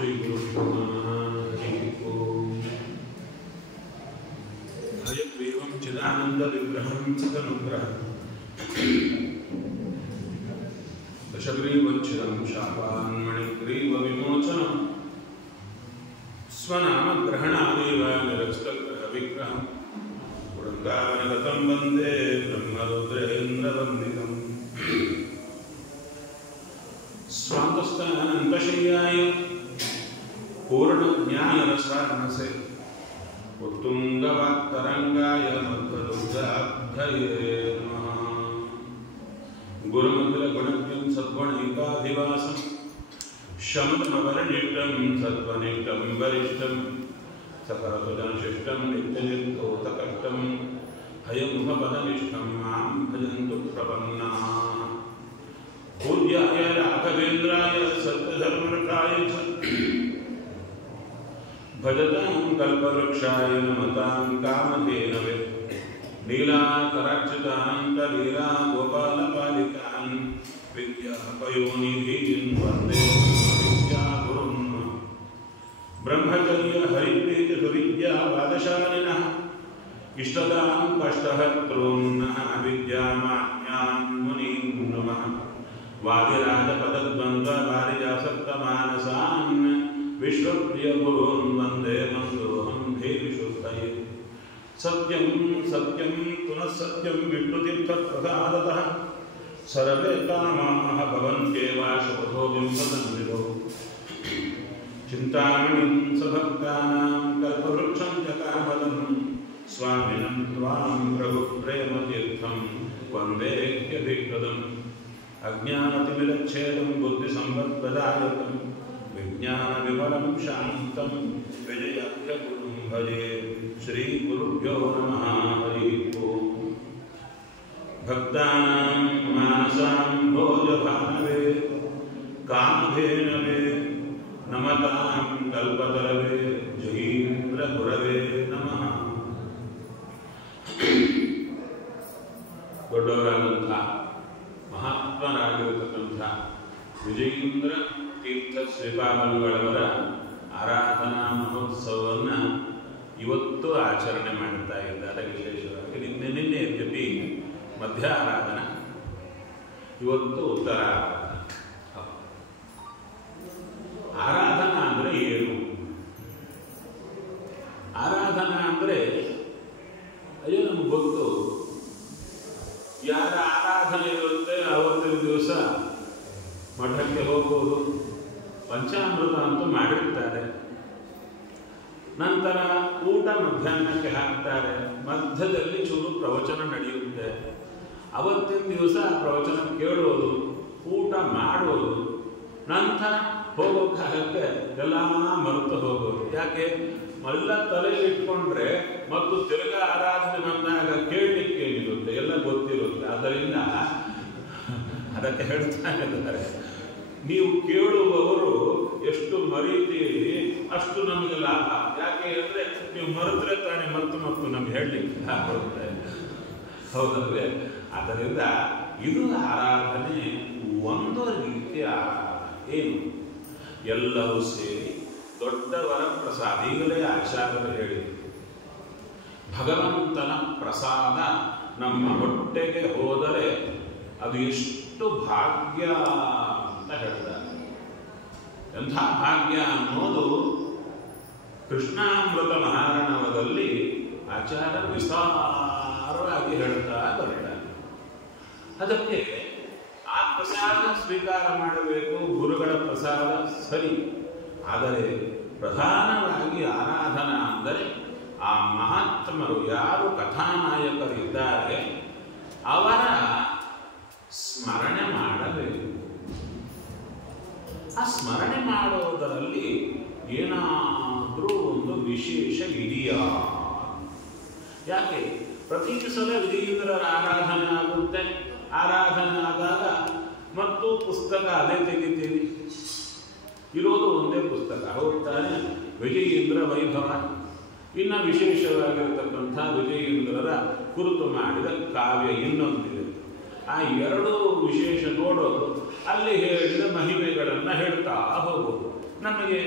श्रीगुरुभ्यो नमः हरिः ओम् हयग्रीवं चिदानन्दविग्रहं सदनुग्रहं दशग्रीवं चिरं शापान्मणिग्रीवविमोचनं स्वनामग्रहणादेव निरस्तग्रहविग्रहं वृन्दावनगतं वन्दे ब्रह्मरुद्रेन्द्रवन्दितम् स्वान्तस्थानन्तशय्याय पूर्णज्ञानरसारणसे उत्तुङ्गवाक्तरङ्गाय मध्वदुर्गाब्धये नमः। गुरुमखिलगुणज्ञं सद्गुणैकाधिवासं शमदमपरिनिष्टं सत्त्वनिष्ठं वरिष्ठं सकलसुजनशिष्टं नित्यनिर्धोतकष्टं हयमुखपदनिष्ठं मां भजन्तु प्रपन्नाः। पूज्याय राघवेन्द्राय सत्यधर्मरताय च भजतां कल्पवृक्षाय नमतां कामधेनवे लीलाकरार्चितानन्तलीला गोपालपालिकान् विद्यापयोनिधीन् वन्दे विद्यागुरुन् ब्रह्मचर्य हरिप्रीतिसुविद्यावादशालिनः इष्टदां कष्टहर्तॄन्नः विद्यामान्यान् मुनीन् नमः। वादिराजपदद्वन्द्ववारिजासक्तमानसान् विश्वप्रियगुरून् वन्दे मन्दोऽहं देविशुद्धये। सत्यं सत्यं पुनः सत्यं विष्णुतीर्थप्रसादतः सर्वे कामाः भवन्त्येव शपथो बिम्बसन्निधौ। चिन्तामणिं सभक्तानां कल्पवृक्षं च कामदं स्वामिनं त्वां प्रभुप्रेमतीर्थं वन्देह्यभिप्रदम्। अज्ञानतिमिरच्छेदं बुद्धिसम्पत्प्रदायकं विज्ञानविमलं शान्तं विजयाख्यगुरुं भजे। श्रीगुरुभ्यो नमः हरिः ओम्। भक्तानां मानसां भोजभानवे कामधेनवे नमतां कल्पतरवे जयीन्द्रगुरवे नमः। ದೊಡ್ಡವರಾದಂಥ ಮಹಾತ್ಮರಾಗಿರತಕ್ಕಂಥ ವಿಜಯೇಂದ್ರ ತೀರ್ಥ ಶ್ರೀಪಾದಂಗಳವರ ಆರಾಧನಾ ಮಹೋತ್ಸವವನ್ನು ಇವತ್ತು ಆಚರಣೆ ಮಾಡುತ್ತಾ ಇದ್ದಾರೆ. ವಿಶೇಷವಾಗಿ ನಿನ್ನೆ ಯದ್ಯಪಿ ಮಧ್ಯ ಆರಾಧನಾ, ಇವತ್ತು ಉತ್ತರ ಆರಾಧನಾ ಅಂದರೆ ಏನು? ಆರಾಧನಾ ಅಂದರೆ ಅಯ್ಯೋ ನಮ್ಗೆ ಗೊತ್ತು, ಯಾರ ಆರಾಧನೆ ಇರುತ್ತೆ ಅವತ್ತಿನ ದಿವಸ ಮಠಕ್ಕೆ ಹೋಗ್ಬೋದು, ಪಂಚಾಮೃತ ಅಂತೂ ಮಾಡಿರ್ತಾರೆ, ನಂತರ ಊಟ ಮಧ್ಯಾಹ್ನಕ್ಕೆ ಹಾಕ್ತಾರೆ, ಮಧ್ಯದಲ್ಲಿ ಚೂರು ಪ್ರವಚನ ನಡೆಯುತ್ತೆ. ಅವತ್ತಿನ ದಿವಸ ಪ್ರವಚನ ಕೇಳೋದು, ಊಟ ಮಾಡೋದು, ನಂತರ ಹೋಗೋ ಕಾಲಕ್ಕೆ ಎಲ್ಲ ಮರೆತು ಹೋಗೋದು. ಯಾಕೆ? ಎಲ್ಲ ತಲೆಯಲ್ಲಿ ಇಟ್ಕೊಂಡ್ರೆ ಮತ್ತು ತಿರುಗಾ ಆರಾಧನೆ ಬಂದಾಗ ಕೇಳಲಿಕ್ಕೆ ಏನಿರುತ್ತೆ ಎಲ್ಲ ಗೊತ್ತಿರುತ್ತೆ. ಆದ್ದರಿಂದ ಅದಕ್ಕೆ ಹೇಳ್ತಾ ಇದ್ದಾರೆ, ನೀವು ಕೇಳುವವರು ಎಷ್ಟು ಮರೀತೀರಿ ಅಷ್ಟು ನಮಗೆ ಲಾಭ. ಯಾಕೆ ಅಂದರೆ ನೀವು ಮರೆತರೆ ತಾನೇ ಮತ್ತು ನಮ್ಗೆ ಹೇಳಲಿಕ್ಕೆ ಬರುತ್ತೆ, ಹೌದಲ್ವೇ? ಆದ್ದರಿಂದ ಇದು ಆರಾಧನೆ ಒಂದು ರೀತಿಯ ಏನು, ಎಲ್ಲರೂ ಸೇರಿ ದೊಡ್ಡವರ ಪ್ರಸಾದ. ಈಗಲೇ ಆಚಾರ್ಯರು ಹೇಳಿದರು, ಭಗವಂತನ ಪ್ರಸಾದ ನಮ್ಮ ಹೊಟ್ಟೆಗೆ ಹೋದರೆ ಅದು ಎಷ್ಟು ಭಾಗ್ಯ ಅಂತ ಹೇಳ್ತಾರೆ. ಎಂಥ ಭಾಗ್ಯ ಅನ್ನೋದು ಕೃಷ್ಣಾಮೃತ ಮಹಾರಣವದಲ್ಲಿ ಆಚಾರ್ಯ ವಿಸ್ತಾರವಾಗಿ ಹೇಳ್ತಾ ಬರ್ತಾರೆ. ಅದಕ್ಕೆ ಆ ಪ್ರಸಾದ ಸ್ವೀಕಾರ ಮಾಡಬೇಕು, ಗುರುಗಳ ಪ್ರಸಾದ ಸರಿ. ಆದರೆ ಪ್ರಧಾನವಾಗಿ ಆರಾಧನಾ ಅಂದರೆ ಆ ಮಹಾತ್ಮರು ಯಾರು ಕಥಾನಾಯಕರಿದ್ದಾರೆ ಅವರ ಸ್ಮರಣೆ ಮಾಡಬೇಕು. ಆ ಸ್ಮರಣೆ ಮಾಡೋದರಲ್ಲಿ ಏನಾದರೂ ಒಂದು ವಿಶೇಷ ಇದೆಯಾ? ಯಾಕೆ ಪ್ರತಿ ಸಲ ವಿಜಯೇಂದ್ರರ ಆರಾಧನೆ ಆಗುತ್ತೆ, ಆರಾಧನೆ ಆದಾಗ ಮತ್ತು ಪುಸ್ತಕ ಅದೇ ತೆಗಿತೀವಿ, ಇರೋದು ಒಂದೇ ಪುಸ್ತಕ, ಹೋಗ್ತಾನೆ ವಿಜಯೇಂದ್ರ ವೈಭವ. ಇನ್ನು ವಿಶೇಷವಾಗಿರತಕ್ಕಂಥ ವಿಜಯೇಂದ್ರರ ಕುರಿತು ಮಾಡಿದ ಕಾವ್ಯ ಇನ್ನೊಂದಿದೆ. ಆ ಎರಡು ವಿಶೇಷ ನೋಡೋದು, ಅಲ್ಲಿ ಹೇಳಿದ ಮಹಿಮೆಗಳನ್ನು ಹೇಳ್ತಾ ಹೋಗೋದು. ನಮಗೆ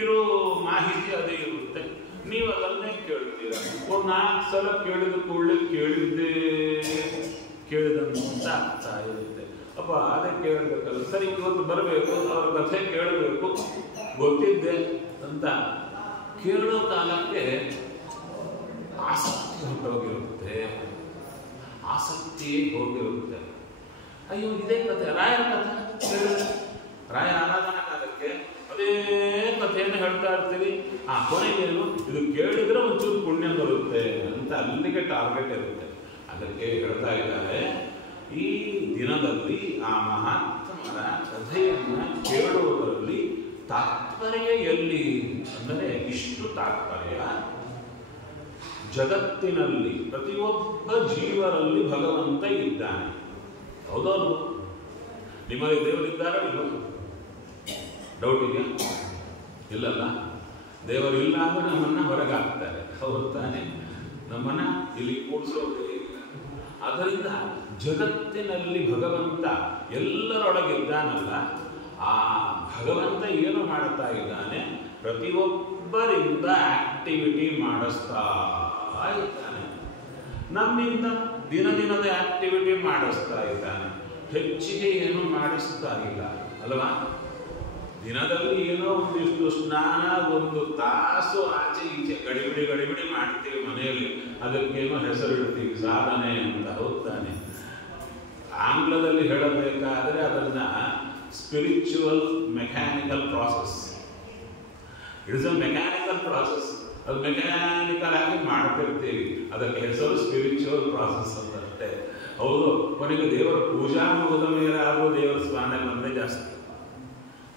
ಇರೋ ಮಾಹಿತಿ ಅದೇ ಇರುತ್ತೆ. ನೀವು ಅದನ್ನೇ ಕೇಳ್ತೀರ. ಒಂದು 4 ಸಲ ಕೇಳಿದ ಕೂಡಲೇ ಕೇಳಿದಂತ ಆಗ್ತಾ ಇರುತ್ತೆ. ಅಪ್ಪ ಅದೇ ಕೇಳಬೇಕಲ್ಲ, ಸರಿ ಇವತ್ತು ಬರಬೇಕು, ಅವ್ರ ಕಥೆ ಕೇಳಬೇಕು, ಗೊತ್ತಿದ್ದೆ ಅಂತ ಕೇಳೋ ಕಾಲಕ್ಕೆ ಆಸಕ್ತಿ ಹೊರಟೋಗಿರುತ್ತೆ. ಆಸಕ್ತಿ ಹೋಗಿರುತ್ತೆ. ಅಯ್ಯೋ ಇದೇ ಕಥೆ, ರಾಯರ ಕಥೆ ರಾಯರ ಆರಾಧನಾ ಕಾಲಕ್ಕೆ ಅದೇ ಕಥೆಯನ್ನು ಹೇಳ್ತಾ ಇರ್ತೀವಿ. ಆ ಕೊನೆಗೇನು ಇದು ಕೇಳಿದ್ರೆ ಒಂಚೂರು ಪುಣ್ಯ ಬರುತ್ತೆ ಅಂತ ಅಲ್ಲಿಗೆ ಟಾರ್ಗೆಟ್ ಇರುತ್ತೆ. ಅದಕ್ಕೆ ಹೇಳ್ತಾ ಇದ್ದಾರೆ, ಈ ದಿನದಲ್ಲಿ ಆ ಮಹಾತ್ಮರ ಕಥೆಯನ್ನು ಕೇಳುವುದರಲ್ಲಿ ತಾತ್ಪರ್ಯ ಎಲ್ಲಿ ಅಂದರೆ ಇಷ್ಟು ತಾತ್ಪರ್ಯ. ಜಗತ್ತಿನಲ್ಲಿ ಪ್ರತಿಯೊಬ್ಬ ಜೀವರಲ್ಲಿ ಭಗವಂತ ಇದ್ದಾನೆ. ಹೌದೌದು. ನಿಮಗೆ ದೇವರಿದ್ದಾರೋ ಇಲ್ಲೋ? ಡೌಟ್ ಇದೆಯಾ? ಇಲ್ಲಲ್ಲ. ದೇವರಿಲ್ಲ ಅಂದ್ರೆ ನಮ್ಮನ್ನ ಹೊರಗಾಕ್ತಾರೆ. ಹೌದು ತಾನೆ? ನಮ್ಮನ್ನ ಇಲ್ಲಿ ಕೂಡಿಸೋದೇ ಇಲ್ಲ. ಅದರಿಂದ ಜಗತ್ತಿನಲ್ಲಿ ಭಗವಂತ ಎಲ್ಲರೊಳಗಿದ್ದಾನಲ್ಲ, ಆ ಭಗವಂತ ಏನು ಮಾಡುತ್ತಾ ಇದ್ದಾನೆ? ಪ್ರತಿಯೊಬ್ಬರಿಂದ ಆಕ್ಟಿವಿಟಿ ಮಾಡಿಸ್ತಾ ಇದ್ದಾನೆ. ನಮ್ಮಿಂದ ದಿನದ ಆಕ್ಟಿವಿಟಿ ಮಾಡಿಸ್ತಾ ಇದ್ದಾನೆ. ಹೆಚ್ಚಿಗೆ ಏನು ಮಾಡಿಸ್ತಾ ಇಲ್ಲ ಅಲ್ವಾ? ದಿನದಲ್ಲಿ ಏನೋ ಒಂದಿಷ್ಟು ಸ್ನಾನ, 1 ತಾಸು ಆಚೆ ಈಚೆ ಗಡಿಬಿಡಿ ಮಾಡ್ತೀವಿ ಮನೆಯಲ್ಲಿ. ಅದಕ್ಕೇನೋ ಹೆಸರಿಡ್ತೀವಿ ಸಾಧನೆ ಅಂತ. ಹೋಗ್ತಾನೆ. ಆಂಗ್ಲದಲ್ಲಿ ಹೇಳಬೇಕಾದ್ರೆ ಅದನ್ನ spiritual mechanical process. It is a mechanical process. ಅದು ಮೆಕ್ಯಾನಿಕಲ್ ಆಗಿ ಮಾಡ್ತಿರ್ತೀವಿ. ಅದಕ್ಕೆ ಹೆಸರು ಸ್ಪಿರಿಚುವಲ್ ಪ್ರಾಸೆಸ್ ಅಂತಷ್ಟೇ. ಹೌದು. ಕೊನೆಗೆ ದೇವರ ಪೂಜಾ ಮುಗಿದ ಮೇಲೆ ಆದರೂ ದೇವರ ಸ್ಮರಣೆ ಬಂದರೆ ಜಾಸ್ತಿ.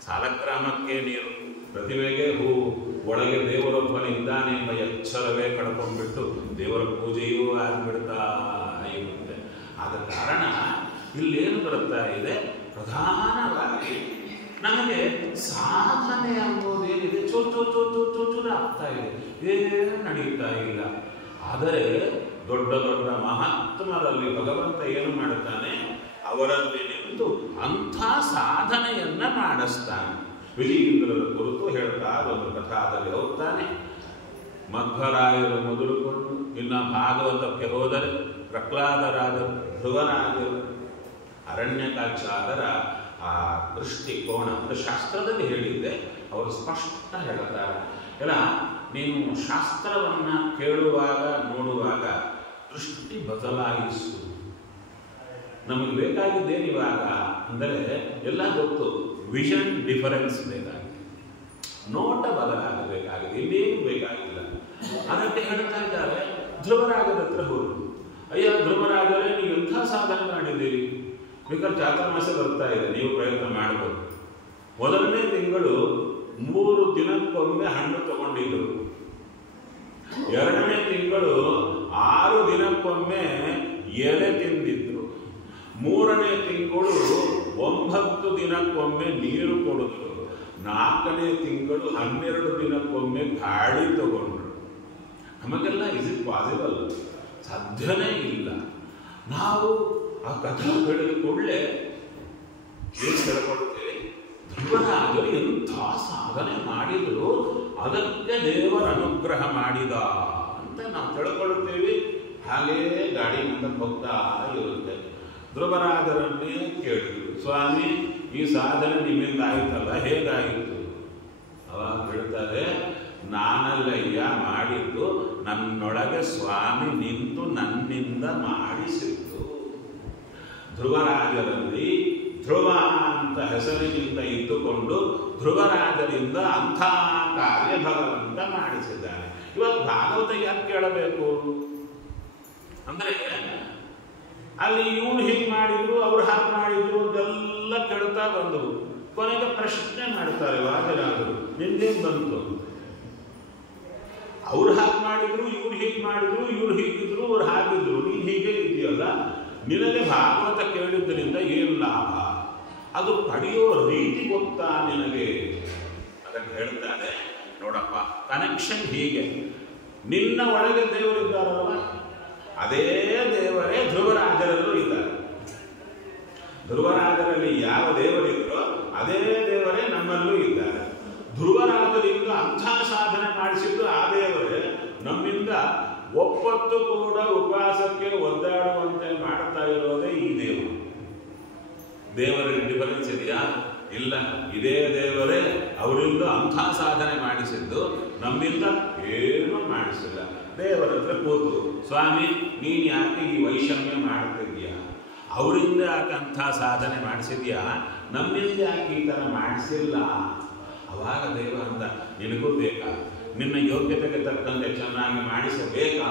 ಸಾಲಗ್ರಾಮಕ್ಕೆ ನೀರು, ಪ್ರತಿಮೆಗೆ ಹೂವು, ಒಳಗೆ ದೇವರೊಬ್ಬನಿದ್ದಾನೆ ಎಂಬ ಎಚ್ಚರವೇ ಕಳ್ಕೊಂಡ್ಬಿಟ್ಟು ದೇವರ ಪೂಜೆಯೂ ಆಗಿಬಿಡ್ತಾ ಇರುತ್ತೆ. ಆದ ಕಾರಣ ಇಲ್ಲೇನು ಬರುತ್ತಾ ಇದೆ? ಪ್ರಧಾನವಾಗಿ ನಮಗೆ ಸಾಧನೆ ಎಂಬುದೇನಿದೆ ಚೂರು ಆಗ್ತಾ ಇದೆ, ಏನು ನಡೀತಾ ಇಲ್ಲ. ಆದರೆ ದೊಡ್ಡ ದೊಡ್ಡ ಮಹಾತ್ಮರಲ್ಲಿ ಭಗವಂತ ಏನು ಮಾಡುತ್ತಾನೆ? ಅವರಲ್ಲಿ ನಿಂತು ಅಂಥ ಸಾಧನೆಯನ್ನ ಮಾಡಿಸ್ತಾನೆ. ವಿಜಯೇಂದ್ರರ ಕುರಿತು ಹೇಳ್ತಾ ಒಂದು ಕಥಾದಲ್ಲಿ ಹೋಗ್ತಾನೆ. ಮಧ್ವರಾಯರು ಮೊದಲುಕೊಂಡು ಇನ್ನು ಭಾಗವತಕ್ಕೆ ಹೋದರೆ ಪ್ರಹ್ಲಾದರಾಜ, ಧ್ರುವರಾಜರು, ಅರಣ್ಯಕಾಚಾರ್ಯರ ಆ ದೃಷ್ಟಿಕೋನ ಅಂದರೆ ಶಾಸ್ತ್ರದಲ್ಲಿ ಹೇಳಿದ್ದೆ. ಅವರು ಸ್ಪಷ್ಟ ಹೇಳ್ತಾರೆ, ಎಲ್ಲ ನೀನು ಶಾಸ್ತ್ರವನ್ನ ಕೇಳುವಾಗ ನೋಡುವಾಗ ದೃಷ್ಟಿ ಬದಲಾಯಿಸು. ನಮಗೆ ಬೇಕಾಗಿದ್ದೇನು ಇವಾಗ ಅಂದರೆ ಎಲ್ಲ ಗೊತ್ತು, ವಿಷನ್ ಡಿಫರೆನ್ಸ್ ಬೇಕಾಗಿದೆ, ನೋಟ ಬದಲಾಗಬೇಕಾಗಿದೆ, ಇನ್ನೇನು ಬೇಕಾಗಿಲ್ಲ. ಅದಕ್ಕೆ ಹೇಳ್ತಾ ಇದ್ದಾರೆ, ಧ್ರುವರಾಜರ ಹತ್ರ ಹೋದ್ರು. ಅಯ್ಯ ಧ್ರುವರಾಜರೇ, ನೀವು ಎಂಥ ಸಾಧನೆ ಮಾಡಿದ್ದೀರಿ? ಬೇಕಾದ್ರೆ ಚಾತುರ್ಮಾಸ ಬರ್ತಾ ಇದೆ, ನೀವು ಪ್ರಯತ್ನ ಮಾಡಬಹುದು. ಮೊದಲನೇ ತಿಂಗಳು 3 ದಿನಕ್ಕೊಮ್ಮೆ ಹಣ್ಣು ತಗೊಂಡಿದ್ರು. 2ನೇ ತಿಂಗಳು 6 ದಿನಕ್ಕೊಮ್ಮೆ ಎಲೆ ತಿಂದಿದ್ರು. 3ನೇ ತಿಂಗಳು 9 ದಿನಕ್ಕೊಮ್ಮೆ ನೀರು ಕೊಡಿದ್ರು. 4ನೇ ತಿಂಗಳು 12 ದಿನಕ್ಕೊಮ್ಮೆ ಗಾಳಿ ತಗೊಂಡ್ರು. ನಮಗೆಲ್ಲ ಇಸ್ ಇಟ್ ಪಾಸಿಬಲ್? ಸಾಧ್ಯನೇ ಇಲ್ಲ. ನಾವು ಆ ಕಥೆ ಹೇಳಿದ ಕೂಡಲೇ ಏನು ತಿಳ್ಕೊಳ್ತೇವೆ? ಧ್ರುವರಾಜರು ಎಂಥ ಸಾಧನೆ ಮಾಡಿದ್ರು, ಅದಕ್ಕೆ ದೇವರ ಅನುಗ್ರಹ ಮಾಡಿದ ಅಂತ ನಾವು ತಿಳ್ಕೊಳ್ತೇವೆ. ಹಾಗೇ ಗಾಡಿ ಮುಂದಕ್ಕೆ ಹೋಗ್ತಾ ಇರುತ್ತೆ. ಧ್ರುವರಾಜರನ್ನೇ ಕೇಳಿದ್ರು, ಸ್ವಾಮಿ ಈ ಸಾಧನೆ ನಿಮ್ಮಿಂದ ಆಯ್ತಲ್ಲ, ಹೇಗಾಯಿತು? ಅವಾಗ ಹೇಳ್ತಾರೆ, ನಾನಲ್ಲಯ್ಯ ಮಾಡಿದ್ದು, ನನ್ನೊಳಗೆ ಸ್ವಾಮಿ ನಿಂತು ನನ್ನಿಂದ ಮಾಡಿಸಿದ್ದು. ಧ್ರುವರಾಜರಲ್ಲಿ ಧ್ರುವ ಅಂತ ಹೆಸರಿನಿಂದ ಇದ್ದುಕೊಂಡು ಧ್ರುವರಾಜರಿಂದ ಅಂಥ ಕಾರ್ಯ ಭಗವಂತ ಮಾಡಿಸಿದ್ದಾನೆ. ಇವಾಗ ಭಾಗವತ ಯಾಕೆ ಕೇಳಬೇಕು ಅಂದ್ರೆ, ಅಲ್ಲಿ ಇವ್ರು ಹೀಗೆ ಮಾಡಿದ್ರು, ಅವ್ರು ಹಾಗೆ ಮಾಡಿದ್ರು ಅದೆಲ್ಲ ಕೇಳ್ತಾ ಬಂದರು. ಕೊನೆಗೆ ಪ್ರಶ್ನೆ ಮಾಡ್ತಾರೆ ವಾದರಾದರು, ನಿಂದೇನು ಬಂತು? ಅವ್ರು ಹಾಗೆ ಮಾಡಿದ್ರು, ಇವ್ರು ಹೀಗೆ ಮಾಡಿದ್ರು, ಇವ್ರು ಹೀಗಿದ್ರು, ಅವ್ರು ಹಾಗಿದ್ರು, ನೀನು ಹೀಗೆ ಇದೆಯಲ್ಲ, ನಿನಗೆ ಭಾಗವತ ಕೇಳಿದ್ದರಿಂದ ಏನು ಲಾಭ? ಅದು ಪಡೆಯೋ ರೀತಿ ಗೊತ್ತಾ ನಿನಗೆ? ಅದಕ್ಕೆ ಹೇಳ್ತಾರೆ, ನೋಡಪ್ಪ, ಕನೆಕ್ಷನ್ ಹೀಗೆ. ನಿನ್ನ ಒಳಗೆ ದೇವರಿದ್ದಾರಲ್ವ, ಅದೇ ದೇವರೇ ಧ್ರುವರಾಜರಲ್ಲೂ ಇದ್ದಾರೆ. ಧ್ರುವರಾಜರಲ್ಲಿ ಯಾವ ದೇವರಿದ್ರೋ ಅದೇ ದೇವರೇ ನಮ್ಮಲ್ಲೂ ಇದ್ದಾರೆ. ಧ್ರುವರಾಜರಿಂದ ಅಂಥ ಸಾಧನೆ ಮಾಡಿಸಿದ್ದು ಆ ದೇವರೇ ನಮ್ಮಿಂದ ಒಪ್ಪತ್ತು ಕೂಡ ಉಪವಾಸಕ್ಕೆ ಒದ್ದಾಡುವಂತೆ ಮಾಡ್ತಾ ಇರೋದೇ ಈ ದೇವರು. ದೇವರಲ್ಲಿ ಡಿಫರೆನ್ಸ್ ಇದೆಯಾ? ಇಲ್ಲ. ಇದೇ ದೇವರೇ ಅವರಿಂದ ಅಂಥ ಸಾಧನೆ ಮಾಡಿಸಿದ್ದು, ನಮ್ಮಿಂದ ಏನೂ ಮಾಡಿಸಿಲ್ಲ. ದೇವರ ಹತ್ರ ಕೂತು, ಸ್ವಾಮಿ ನೀನು ಯಾಕೆ ಈ ವೈಷಮ್ಯ ಮಾಡ್ತಿದ್ಯಾ? ಅವರಿಂದ ಯಾಕೆ ಅಂಥ ಸಾಧನೆ ಮಾಡಿಸಿದ್ಯಾ? ನಮ್ಮಿಂದ ಯಾಕೆ ಈ ಥರ ಮಾಡಿಸಿಲ್ಲ? ಅವಾಗ ದೇವರಿಂದ ನಿನಗೂ ಬೇಕಾ? ನಿನ್ನ ಯೋಗ್ಯತೆಗೆ ತಕ್ಕಂತೆ ಚೆನ್ನಾಗಿ ಮಾಡಿಸಬೇಕಾ?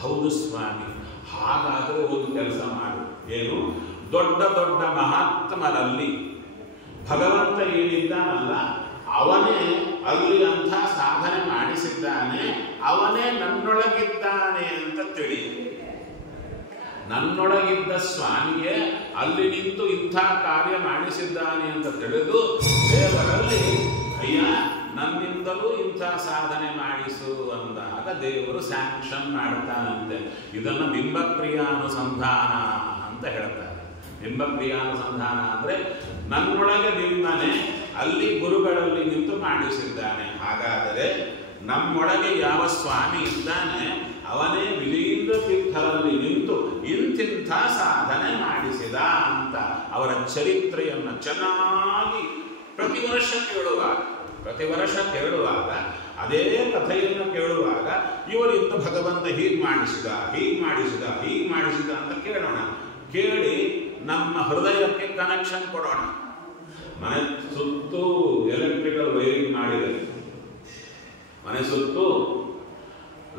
ಹೌದು ಸ್ವಾಮಿ. ಹಾಗಾದರೆ ಒಂದು ಕೆಲಸ ಮಾಡು. ಏನು? ದೊಡ್ಡ ದೊಡ್ಡ ಮಹಾತ್ಮರಲ್ಲಿ ಭಗವಂತ ಏನಿದ್ದಾನಲ್ಲ, ಅವನೇ ಅಲ್ಲಿ ಅಂಥ ಸಾಧನೆ ಮಾಡಿಸಿದ್ದಾನೆ, ಅವನೇ ನನ್ನೊಳಗಿದ್ದಾನೆ ಅಂತ ತಿಳಿ. ನನ್ನೊಳಗಿದ್ದ ಸ್ವಾಮಿಯೇ ಅಲ್ಲಿ ನಿಂತು ಇಂಥ ಕಾರ್ಯ ಮಾಡಿಸಿದ್ದಾನೆ ಅಂತ ತಿಳಿದು ದೇವರಲ್ಲಿ ಅಯ್ಯ ನನ್ನಿಂದಲೂ ಇಂಥ ಸಾಧನೆ ಮಾಡಿಸು ಅಂದಾಗ ದೇವರು ಸ್ಯಾಂಕ್ಷನ್ ಮಾಡ್ತಾನಂತೆ. ಇದನ್ನು ಬಿಂಬಕ್ರಿಯಾನುಸಂಧಾನ ಅಂತ ಹೇಳ್ತಾರೆ. ಬಿಂಬಕ್ರಿಯಾನುಸಂಧಾನ ಅಂದರೆ ನನ್ನೊಳಗೆ ಬಿಂಬನೆ ಅಲ್ಲಿ ಗುರುಗಳಲ್ಲಿ ನಿಂತು ಮಾಡಿಸಿದ್ದಾನೆ. ಹಾಗಾದರೆ ನಮ್ಮೊಳಗೆ ಯಾವ ಸ್ವಾಮಿ ಇದ್ದಾನೆ ಅವನೇ ವಿಜಯೇಂದ್ರ ತೀರ್ಥರಲ್ಲಿ ನಿಂತು ಇಂತಿಂಥ ಸಾಧನೆ ಮಾಡಿಸಿದ ಅಂತ ಅವರ ಚರಿತ್ರೆಯನ್ನು ಚೆನ್ನಾಗಿ ಪ್ರತಿ ವರ್ಷ ಕೇಳುವಾಗ ಅದೇ ಕಥೆಯನ್ನು ಕೇಳುವಾಗ ಇವರಿಂದ ಭಗವಂತ ಹೀಗೆ ಮಾಡಿಸಿದ ಅಂತ ಕೇಳೋಣ. ಕೇಳಿ ನಮ್ಮ ಹೃದಯಕ್ಕೆ ಕನೆಕ್ಷನ್ ಕೊಡೋಣ. ಮನೆ ಸುತ್ತು ಎಲೆಕ್ಟ್ರಿಕಲ್ ವೈರಿಂಗ್ ಮಾಡಿದೆ, ಮನೆ ಸುತ್ತು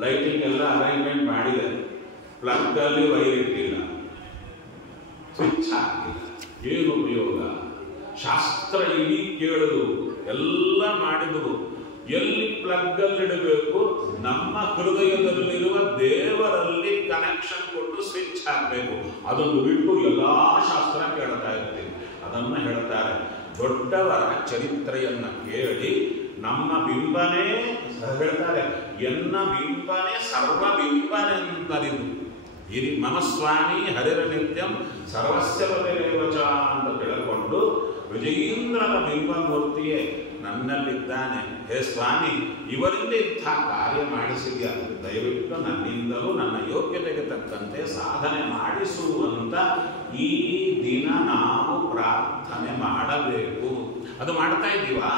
ಲೈಟಿಂಗ್ ಎಲ್ಲ ಅರೇಂಜ್ಮೆಂಟ್ ಮಾಡಿದೆ, ಪ್ಲಗ್ ಅಲ್ಲಿ ವೈರ್ ಇಟ್ಟಿಲ್ಲ, ಸ್ವಿಚ್ ಹಾಕಿಲ್ಲ, ಏನು ಉಪಯೋಗ? ಶಾಸ್ತ್ರ ಇಡೀ ಕೇಳುದು ಎಲ್ಲ ಮಾಡಿದ್ರು. ಎಲ್ಲಿ ಪ್ಲಗ್ ಅಲ್ಲಿ ಇಡಬೇಕು? ನಮ್ಮ ಹೃದಯದಲ್ಲಿರುವ ದೇವರಲ್ಲಿ ಕನೆಕ್ಷನ್ ಕೊಟ್ಟು ಸ್ವಿಚ್ ಹಾಕಬೇಕು. ಅದನ್ನು ಬಿಟ್ಟು ಎಲ್ಲಾ ಶಾಸ್ತ್ರ ಕೇಳ್ತಾ ಇರ್ತೀವಿ. ಅದನ್ನು ಹೇಳ್ತಾರೆ, ದೊಡ್ಡವರ ಚರಿತ್ರೆಯನ್ನ ಕೇಳಿ ನಮ್ಮ ಬಿಂಬನೇ ಹೇಳ್ತಾರೆ, ಎನ್ನ ಬಿಂಬನೇ ಸರ್ವಬಿಂಬನೆಂದರಿದು ಹಿರಿ ಮನಸ್ವಾಮಿ ಹರಿರ ನಿತ್ಯಂ ಸರ್ವಸ್ಯ ಪತಿರೇವಚ ಅಂತ ತಿಳ್ಕೊಂಡು ವಿಜಯೇಂದ್ರನ ಬಿಂಬಮೂರ್ತಿಯೇ ನನ್ನಲ್ಲಿದ್ದಾನೆ. ಹೇ ಸ್ವಾಮಿ, ಇವರಿಂದ ಇಂಥ ಕಾರ್ಯ ಮಾಡಿಸಿದ್ಯಾ, ದಯವಿಟ್ಟು ನನ್ನಿಂದಲೂ ನನ್ನ ಯೋಗ್ಯತೆಗೆ ತಕ್ಕಂತೆ ಸಾಧನೆ ಮಾಡಿಸುವಂತ ಈ ದಿನ ನಾವು ಪ್ರಾರ್ಥನೆ ಮಾಡಬೇಕು. ಅದು ಮಾಡ್ತಾ ಇದ್ದೀವಾ?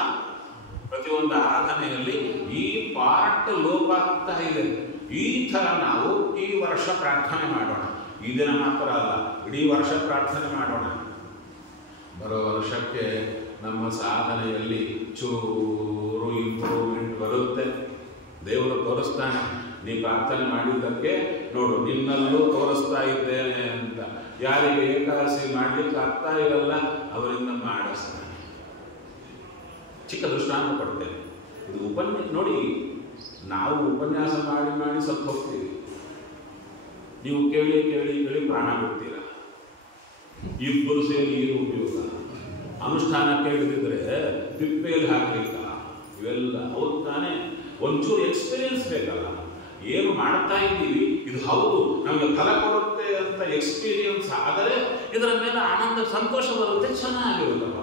ಪ್ರತಿಯೊಂದು ಆರಾಧನೆಯಲ್ಲಿ ಈ ಪಾರ್ಟ್ ಲೋಪ ಆಗ್ತಾ ಇದೆ. ಈ ಥರ ನಾವು ಈ ವರ್ಷ ಪ್ರಾರ್ಥನೆ ಮಾಡೋಣ. ಈ ದಿನ ಮಾತ್ರ ಅಲ್ಲ, ಇಡೀ ವರ್ಷ ಪ್ರಾರ್ಥನೆ ಮಾಡೋಣ. ಬರೋ ವರ್ಷಕ್ಕೆ ನಮ್ಮ ಸಾಧನೆಯಲ್ಲಿ ಚೂರು ಇಂಪ್ರೂವ್ಮೆಂಟ್ ಬರುತ್ತೆ. ದೇವರು ತೋರಿಸ್ತಾನೆ, ನೀ ಪ್ರಾರ್ಥನೆ ಮಾಡಿದ್ದಕ್ಕೆ ನೋಡು ನಿನ್ನಲ್ಲೂ ತೋರಿಸ್ತಾ ಇದ್ದೇನೆ ಅಂತ. ಯಾರಿಗೆ ಏಕಾದಶಿ ಮಾಡಲಿಕ್ಕೆ ಆಗ್ತಾ ಇರಲ್ಲ ಅವರಿಂದ ಮಾಡಿಸ್ತಾನೆ. ಚಿಕ್ಕ ದೃಷ್ಟಾಂತ ಕೊಡ್ತೇನೆ. ಇದು ನೋಡಿ, ನಾವು ಉಪನ್ಯಾಸ ಮಾಡಿ ಸತ್ತು ಹೋಗ್ತೀವಿ. ನೀವು ಕೇಳಿ ಪ್ರಾಣ ಬಿಡ್ತೀರ. ಇಬ್ಬರು ಸೇರಿ ಏನು ಉಪಯೋಗ? ಅನುಷ್ಠಾನಕ್ಕೆ ಹಿಡಿದಿದ್ರೆ ತಿಪ್ಪೆಯಲ್ಲಿ ಹಾಕಲಿಕ್ಕ ಇವೆಲ್ಲ ಹೌದು ತಾನೆ. ಒಂಚೂರು ಎಕ್ಸ್ಪೀರಿಯನ್ಸ್ ಬೇಕಲ್ಲ. ಏನು ಮಾಡ್ತಾ ಇದ್ದೀವಿ ಇದು ಹೌದು ನಮಗೆ ಫಲ ಕೊಡುತ್ತೆ ಅಂತ ಎಕ್ಸ್ಪೀರಿಯನ್ಸ್ ಆದರೆ ಇದರ ಮೇಲೆ ಆನಂದ ಸಂತೋಷ ಬರುತ್ತೆ, ಚೆನ್ನಾಗಿರುತ್ತಪ್ಪ.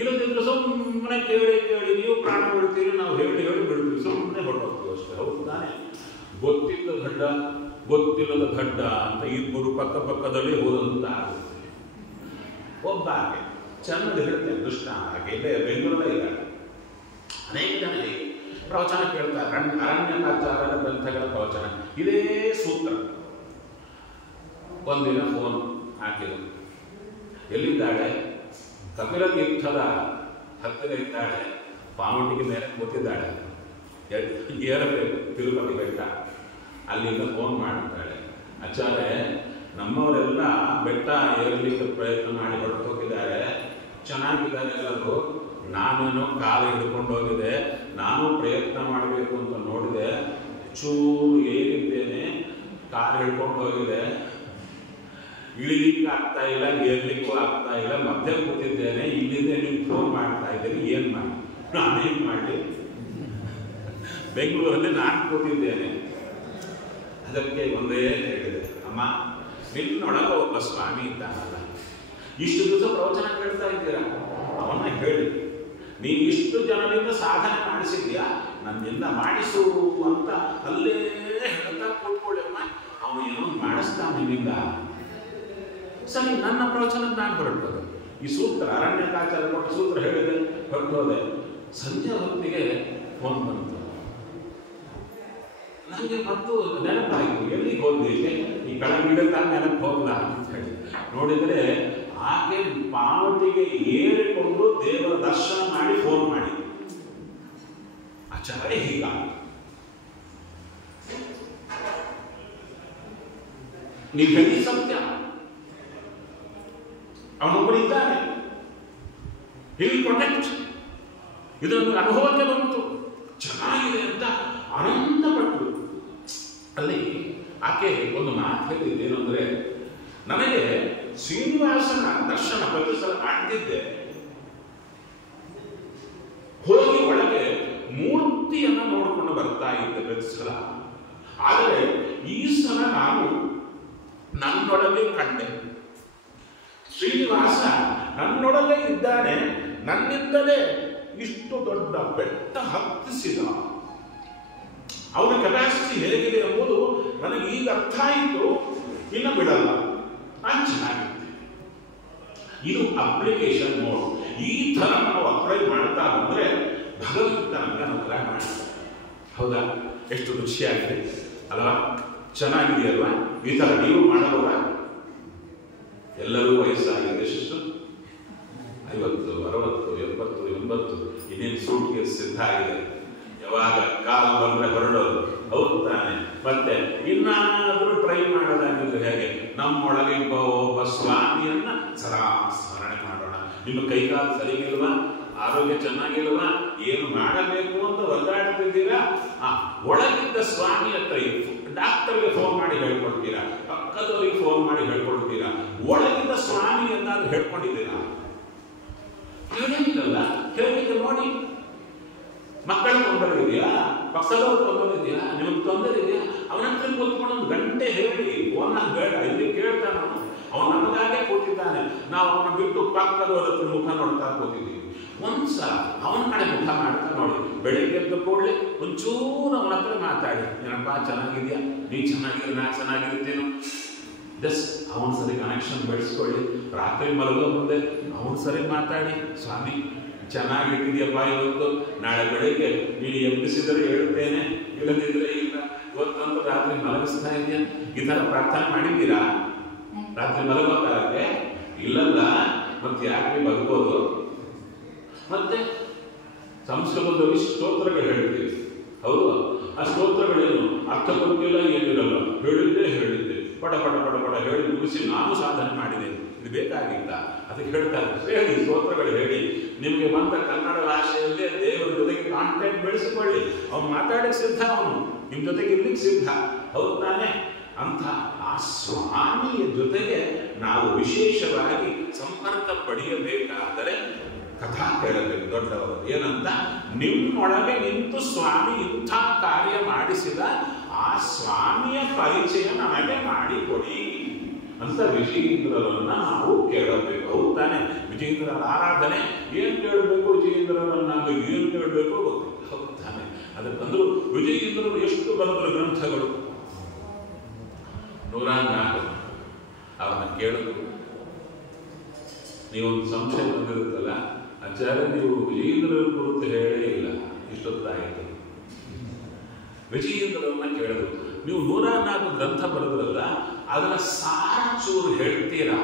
ಇಲ್ಲದಿದ್ರೆ ಸುಮ್ಮನೆ ಕೇಳಿ ನೀವು ಪ್ರಾಣ ಬಿಡ್ತೀರಿ, ನಾವು ಹೇಳಿ ಬಿಡ್ತೀವಿ, ಸುಮ್ಮನೆ ಹೊರಟೋಗ್ತೀವಿ ಅಷ್ಟೇ. ಹೌದು ತಾನೆ. ಗೊತ್ತಿಲ್ಲದ ದಡ್ಡ ಅಂತ ಇಬ್ಬರು ಪಕ್ಕದಲ್ಲಿ ಹೋದಂತ ಆಗುತ್ತೆ. ಒಬ್ಬ ಆಕೆ ಚೆನ್ನಾಗಿ ಹೇಳ್ತೇನೆ ದೃಷ್ಟಾಂತ. ಆಕೆ ಇಲ್ಲೇ ಬೆಂಗಳೂರಲ್ಲೇ ಇದ್ದಾರೆ. ಅನೇಕ ಜನ ಪ್ರವಚನ ಕೇಳ್ತಾರೆ. ಅರಣ್ಯಕಾಚಾರ್ಯರ ಗ್ರಂಥಗಳ ಪ್ರವಚನ ಇದೇ ಸೂತ್ರ. ಒಂದಿನ ಫೋನ್ ಹಾಕಿದ್ರು. ಎಲ್ಲಿದ್ದಾಳೆ? ಕಪಿಲ ತೀರ್ಥದ ಹತ್ತಿರ ಇದ್ದಾಳೆ. ಪಾವಂಡಿಗೆ ಮೇಲೆ ಕೂತಿದ್ದಾಳೆ. ಏರಬೇಕು ತಿರುಪತಿ ಬೆಟ್ಟ. ಅಲ್ಲಿಂದ ಫೋನ್ ಮಾಡ್ತಾಳೆ. ಆಚಾರ್ಯ, ನಮ್ಮವರೆಲ್ಲ ಬೆಟ್ಟ ಏರಲಿಕ್ಕೆ ಪ್ರಯತ್ನ ಮಾಡಿ ಹೊರಟು ಹೋಗಿದ್ದಾರೆ, ಚೆನ್ನಾಗಿದ್ದಾರೆ ಎಲ್ಲರೂ. ನಾನೇನೋ ಕಾಲು ಹಿಡ್ಕೊಂಡು ಹೋಗಿದೆ, ನಾನು ಪ್ರಯತ್ನ ಮಾಡಬೇಕು ಅಂತ ನೋಡಿದೆ, ಚೂರು ಏರಿದ್ದೇನೆ, ಕಾಲು ಹಿಡ್ಕೊಂಡು ಹೋಗಿದೆ, ಇಳಿಲಿಕ್ಕೆ ಆಗ್ತಾ ಇಲ್ಲ, ಏರ್ಲಿಕ್ಕೂ ಆಗ್ತಾ ಇಲ್ಲ, ಮಧ್ಯೆ ಕೂತಿದ್ದೇನೆ. ಇಲ್ಲಿಂದ ನೀವು ಫೋನ್ ಮಾಡ್ತಾ ಇದ್ದೀರಿ, ಏನು ಮಾಡಿ? ನಾನೇನು ಮಾಡಲಿ? ಬೆಂಗಳೂರಲ್ಲಿ ನಾನು ಕೂತಿದ್ದೇನೆ. ಅದಕ್ಕೆ ಒಂದೇ ಹೇಳಿದೆ, ಅಮ್ಮ ನಿನ್ನೊಳಗೆ ಒಬ್ಬ ಸ್ವಾಮಿ ಇದ್ದಾನಲ್ಲ, ಇಷ್ಟು ದಿವಸ ಪ್ರವಚನ ಕೇಳ್ತಾ ಇದ್ದೀರಾ, ಅವನ್ನ ಹೇಳಿ ನೀನು ಇಷ್ಟು ಜನರಿಂದ ಸಾಧನೆ ಮಾಡಿಸಿದ್ಯಾ, ನನ್ನಿಂದ ಮಾಡಿಸು ಅಂತ ಅಲ್ಲೇ ಹೇಳ್ತಾ ಕೂತ್ಕೊಳ್ಳಮ್ಮ. ಅವನು ಏನೋ ಮಾಡಿಸ್ತಾನೆ ನಿನ್ನಿಂದ. ಸರಿ, ನನ್ನ ಪ್ರವಚನ ನಾನು ಹೊರಟೋದೆ. ಈ ಸೂತ್ರ ಅರಣ್ಯಕಾಚಾರ ಕೊಟ್ಟ ಸೂತ್ರ ಹೇಳಿದೆ, ಹೊರಟೋದೆ. ಸಂಜೆ ಹೊತ್ತಿಗೆ ಫೋನ್ ಬಂತು. ನನಗೆ ಮತ್ತು ನೆನಪಾಯಿತು, ಎಲ್ಲಿಗೆ ಹೋದ್ಲಿಕ್ಕೆ ಈ ಕೆಳಗಿಡದ ನೆನಪು ಹೋಗಲ್ಲ ಅಂತ ಹೇಳಿ ನೋಡಿದರೆ ಆಕೆ ಪಾವತಿಗೆ ಏರಿಕೊಂಡು ದೇವರ ದರ್ಶನ ಮಾಡಿ ಫೋನ್ ಮಾಡಿ, ಆಚಾರ್ಯ ಹೀಗ ನೀವು ಹೇಳಿ ಸತ್ಯ, ಅವನೊಬ್ಬರಿದ್ದಾನೆ, ಹೀಗೆ ಪ್ರೊಟೆಕ್ಟ್. ಇದೊಂದು ಅನುಭವಕ್ಕೆ ಬಂತು, ಚೆನ್ನಾಗಿದೆ ಅಂತ ಆನಂದಪಟ್ಟು. ಅಲ್ಲಿ ಆಕೆ ಒಂದು ಮಾತು ಹೇಳಿದ್ದು ಏನು ಅಂದ್ರೆ, ನನಗೆ ಶ್ರೀನಿವಾಸನ ದರ್ಶನ ಪ್ರತಿ ಸಲ ಮಾಡ್ತಿದ್ದೆ, ಹೋಗಿ ಒಳಗೆ ಮೂರ್ತಿಯನ್ನು ನೋಡಿಕೊಂಡು ಬರ್ತಾ ಇದ್ದೆ ಪ್ರತಿ ಸಲ. ಆದರೆ ಈ ಸಲ ನಾನು ನನ್ನೊಳಗೆ ಕಂಡೆ, ಶ್ರೀನಿವಾಸ ನನ್ನೊಳಗೆ ಇದ್ದಾನೆ, ನನ್ನಿಂದಲೇ ಇಷ್ಟು ದೊಡ್ಡ ಬೆಟ್ಟ ಹತ್ತಿಸಿದ. ಅವನ ಕೆಪಾಸಿಟಿ ಹೇಗಿದೆ ಎಂಬುದು ನನಗೆ ಈಗ ಅರ್ಥ ಆಯಿತು, ಇನ್ನು ಬಿಡಲ್ಲ. ಚೆನ್ನಾಗಿದೆ. ಇದು ಅಪ್ಲಿಕೇಶನ್ ಮೋಡ್. ಈ ಥರ ನಾವು ಅಪ್ಲೈ ಮಾಡ್ತಾ ಬಂದ್ರೆ ಭಗವಂತ ನಮಗೆ ಅನುಗ್ರಹ ಮಾಡ್ತಾರೆ. ಹೌದಾ? ಎಷ್ಟು ರುಚಿಯಾಗಿದೆ ಅಲ್ವಾ? ಚೆನ್ನಾಗಿದೆಯಲ್ವಾ? ಈ ಥರ ನೀವು ಮಾಡಬಹುದಾ? ಎಲ್ಲರೂ ವಯಸ್ಸಾಗಿದೆ, ಎಷ್ಟು 50, 60, 70, 80, ಇನ್ನೇನು ಸೂಟ್ ಕೇಸ್ ಸಿದ್ಧ ಆಗಿದೆ. ಯಾವಾಗ ಕಾಲು ಬಂದ್ರೆ ಹೊರಡೋದು. ಹೌದು ತಾನೆ? ಮತ್ತೆ ಇನ್ನಾದರೂ ಟ್ರೈ ಮಾಡೋದಾಗಿದ್ರೆ ಹೇಗೆ? ನಮ್ಮೊಳಗೆ ಒಬ್ಬ ಸ್ವಾಮಿಯನ್ನ ಸದಾ ಸ್ಮರಣೆ ಮಾಡೋಣ. ನಿಮ್ಮ ಕೈಕಾಲು ಸರಿಗಿಲ್ವಾ? ಆರೋಗ್ಯ ಚೆನ್ನಾಗಿಲ್ವಾ? ಏನು ಮಾಡಬೇಕು ಅಂತ ಒದ್ದಾಡ್ತಿದ್ದೀರಾ? ಒಳಗಿದ್ದ ಸ್ವಾಮಿ ಹತ್ರ ಡಾಕ್ಟರ್ಗೆ ಫೋನ್ ಮಾಡಿ ಹೇಳ್ಕೊಡ್ತೀರಾ, ಪಕ್ಕದವರಿಗೆ ಫೋನ್ ಮಾಡಿ ಹೇಳ್ಕೊಡ್ತೀರಾ. ಒಳಗಿದ್ದ ಸ್ವಾಮಿ ಎಂದಾದ್ರೂ ಹೇಳ್ಕೊಂಡಿದ್ದೀರಾ? ಹೇಳಿಲ್ಲ. ಹೇಳಿದ್ರೆ ನೋಡಿ, ಮಕ್ಕಳ ತೊಂದರೆ ಇದೆಯಾ? ಪಕ್ಕದವ್ರ ತೊಂದರೆ ಇದೆಯಾ? ನಿಮಗೆ ತೊಂದರೆ ಇದೆಯಾ? ಅವನಂತ ಕೂತ್ಕೊಂಡು ಒಂದು ಗಂಟೆ ಹೇಳಿ, ಫೋನ್ನಾಗ ಬೇಡ, ಇಲ್ಲಿ ಕೇಳ್ತಾನ. ಅವನು ನಮಗಾಗೆ ಕೂತಿದ್ದಾನೆ, ನಾವು ಅವನ ಬಿಟ್ಟು ಪಕ್ಕದವರ ಹತ್ರ ಮುಖ ನೋಡ್ತಾ ಕೂತಿದ್ದೀವಿ. ಒಂದ್ಸಲ ಅವನ ಕಡೆ ಮುಖ ಮಾಡ್ತಾ ನೋಡಿ. ಬೆಳಿಗ್ಗೆ ಎದ್ದ ಕೂಡಲೇ ಒಂಚೂರು ಅವನ ಹತ್ರ ಮಾತಾಡಿ, ಏನಪ್ಪ ಚೆನ್ನಾಗಿದ್ಯಾ? ನೀ ಚೆನ್ನಾಗಿದ್ರೆ ನಾ ಚೆನ್ನಾಗಿರುತ್ತೇನು? ಜಸ್ಟ್ ಅವನ ಸರಿ ಕನೆಕ್ಷನ್ ಬೆಳೆಸ್ಕೊಳ್ಳಿ. ರಾತ್ರಿ ಮಲಗೋ ಮುಂದೆ ಅವನ ಸರಿ ಮಾತಾಡಿ, ಸ್ವಾಮಿ ಚೆನ್ನಾಗಿಟ್ಟಿದ್ಯಪ್ಪ ಇವತ್ತು, ನಾಳೆ ಬೆಳಿಗ್ಗೆ ನೀನು ಎಬ್ಬಿಸಿದರೆ ಹೇಳ್ತೇನೆ, ಇಲ್ಲದಿದ್ರೆ ಇಲ್ಲ, ಇವತ್ತಂತೂ ರಾತ್ರಿ ಮಲಗಿಸ್ತಾ ಇದೆಯಾ? ಈ ಥರ ಪ್ರಾರ್ಥನೆ ಮಾಡಿದ್ದೀರಾ? ರಾತ್ರಿ ಮಲಗೋ ಕಾಲಕ್ಕೆ ಇಲ್ಲಲ್ಲ, ಮತ್ತೆ ಯಾಕೆ ಬಗ್ಬೋದು? ಮತ್ತೆ ಸಂಸ್ಕೃತದಲ್ಲಿ ಸ್ತೋತ್ರಗಳು ಹೇಳ್ತೀವಿ, ಹೌದು? ಆ ಸ್ತೋತ್ರಗಳೇನು ಅರ್ಥ ಗೊತ್ತಿಲ್ಲ, ಏನಿರಲ್ಲ, ಹೇಳಿದ್ದೆ ಪಟ ಪಟ ಪಟ ಪಟ ಹೇಳಿ ಮುಗಿಸಿ ನಾನು ಸಾಧನೆ ಮಾಡಿದೆ. ಇದು ಬೇಕಾಗಿಲ್ಲ. ಅದಕ್ಕೆ ಹೇಳ್ತಾರೆ, ಹೇಳಿ ಸ್ತೋತ್ರಗಳು ಹೇಳಿ. ನಿಮಗೆ ಬಂದ ಕನ್ನಡ ಭಾಷೆಯಲ್ಲೇ ದೇವರ ಜೊತೆಗೆ ಕಾಂಟ್ಯಾಕ್ಟ್ ಬೆಳೆಸಿಕೊಳ್ಳಿ. ಅವನು ಮಾತಾಡಕ್ಕೆ ಸಿದ್ಧ, ಅವನು ನಿಮ್ಮ ಜೊತೆಗೆ ಇರ್ಲಿಕ್ಕೆ ಸಿದ್ಧ. ಹೌದು ತಾನೆ? ಅಂತ ಆ ಸ್ವಾಮಿಯ ಜೊತೆಗೆ ನಾವು ವಿಶೇಷವಾಗಿ ಸಂಪರ್ಕ ಪಡೆಯಬೇಕಾದರೆ ಕಥಾ ಕೇಳಬೇಕು ದೊಡ್ಡವರು. ಏನಂತ? ನಿಮ್ಮೊಳಗೆ ನಿಂತು ಸ್ವಾಮಿ ಇಂಥ ಕಾರ್ಯ ಮಾಡಿಸಿದ, ಆ ಸ್ವಾಮಿಯ ಪರಿಚಯ ನಮಗೆ ಮಾಡಿಕೊಡಿ ಅಂತ ವಿಜಯೇಂದ್ರರನ್ನ ನಾವು ಕೇಳಬೇಕು. ಹೌದು ತಾನೆ? ವಿಜಯೇಂದ್ರರ ಆರಾಧನೆ ಏನು ಕೇಳಬೇಕು, ವಿಜಯೇಂದ್ರರನ್ನಾಗ ಏನು ಕೇಳಬೇಕು ಗೊತ್ತಿಲ್ಲ. ಹೌದು ತಾನೆ? ಅದಕ್ಕಂದ್ರು ವಿಜಯೇಂದ್ರರು ಎಷ್ಟು ಬರೆದರು ಗ್ರಂಥಗಳು? 104. ಅವನ್ನ ಕೇಳೋದು. ನೀವೊಂದು ಸಂಶಯ ಬಂದಿರುತ್ತಲ್ಲ, ಆಚಾರ್ಯ ನೀವು ವಿಜಯೇಂದ್ರರ ಕುರಿತು ಹೇಳೇ ಇಲ್ಲ, ಇಷ್ಟೊತ್ತಾಯಿತು. ವಿಜಯೇಂದ್ರರನ್ನ ಕೇಳೋದು. ನೀವು 104 ಗ್ರಂಥ ಬರೆದ್ರಲ್ಲ, ಅದರ ಸಾರ ಚೂರು ಹೇಳ್ತೀರಾ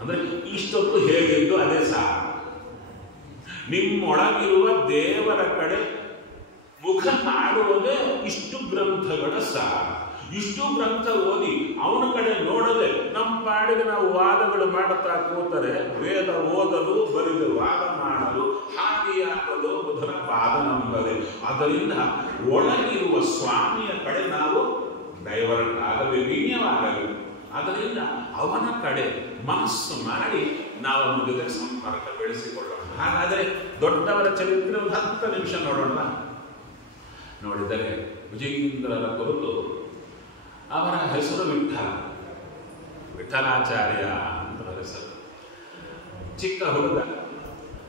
ಅಂದ್ರೆ ಇಷ್ಟೊತ್ತು ಹೇಳಿದ್ದು ಅದೇ ಸಾರ. ನಿಮ್ಮೊಳಗಿರುವ ದೇವರ ಕಡೆ ಮುಖ ಮಾಡುವುದೇ ಇಷ್ಟು ಗ್ರಂಥಗಳ ಸಾರ. ಇಷ್ಟು ಗ್ರಂಥ ಓದಿ ಅವನ ಕಡೆ ನೋಡದೆ ನಮ್ಮ ಪಾಡಿಗೆ ನಾವು ವಾದಗಳು ಮಾಡುತ್ತಾ ಕೂತರೆ, ವೇದ ಓದಲು ಬರೆದು ವಾದ ಮಾಡಲು ಹಾಗೆಯಾಗಲು ಬುಧನ ಪಾದ ನಂಬದೆ. ಅದರಿಂದ ಒಳಗಿರುವ ಸ್ವಾಮಿಯ ಕಡೆ ನಾವು ಡೈವರ್ಟ್ ಆಗಬೇಕು, ವಿನಯವಾಗಬೇಕು. ಅದರಿಂದ ಅವನ ಕಡೆ ಮನಸ್ಸು ಮಾಡಿ ನಾವು ಅವನ ಜೊತೆ ಸಂಪರ್ಕ ಬೆಳೆಸಿಕೊಳ್ಳೋಣ. ಹಾಗಾದರೆ ದೊಡ್ಡವರ ಚರಿತ್ರೆ ಒಂದು 10 ನಿಮಿಷ ನೋಡೋಣ. ನೋಡಿದರೆ ವಿಜಯೇಂದ್ರರ ಕುರಿತು ಅವರ ಹೆಸರು ವಿಠಲಾಚಾರ್ಯ ಅಂತ ಹೆಸರು. ಚಿಕ್ಕ ಹುಡುಗ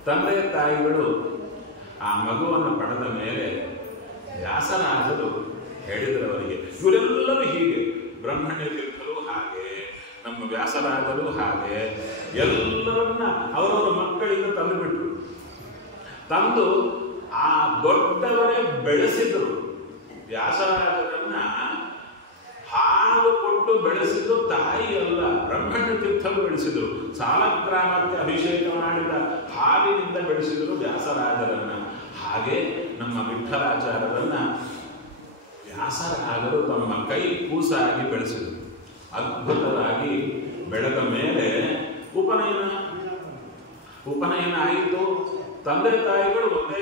ತಂದೆ ತಾಯಿಗಳು ಆ ಮಗುವನ್ನು ಪಡೆದ ಮೇಲೆ ವ್ಯಾಸರಾಜರು ಹೇಳಿದರು ಅವರಿಗೆ. ಇವರೆಲ್ಲರೂ ಹೀಗೆ, ಬ್ರಹ್ಮಣ್ಯ ತೀರ್ಥರು ಹಾಗೆ, ನಮ್ಮ ವ್ಯಾಸರಾಜರು ಹಾಗೆ, ಎಲ್ಲರನ್ನ ಅವರವರ ಮಕ್ಕಳಿಂದ ತಂದುಬಿಟ್ರು. ತಂದು ಆ ದೊಡ್ಡವರೇ ಬೆಳೆಸಿದರು. ವ್ಯಾಸರಾಜರನ್ನ ಹಾಲು ಕೊಟ್ಟು ಬೆಳೆಸಿದ್ದು ತಾಯಿ ಅಲ್ಲ, ಬ್ರಹ್ಮಣ್ಯ ತೀರ್ಥರು ಬೆಳೆಸಿದರು. ಸಾಲಗ್ರಾಮಕ್ಕೆ ಅಭಿಷೇಕ ಮಾಡಿದ ಹಾಲಿನಿಂದ ಬೆಳೆಸಿದರು ವ್ಯಾಸರಾಜರನ್ನ. ಹಾಗೆ ನಮ್ಮ ವಿಠ್ಠಲಾಚಾರ್ಯರನ್ನ ವ್ಯಾಸರಾಜರು ತಮ್ಮ ಕೈ ಕೂಸಾಗಿ ಬೆಳೆಸಿದರು. ಅದ್ಭುತವಾಗಿ ಬೆಳೆದ ಮೇಲೆ ಉಪನಯನ ಆಯಿತು. ತಂದೆ ತಾಯಿಗಳು ಒಂದೇ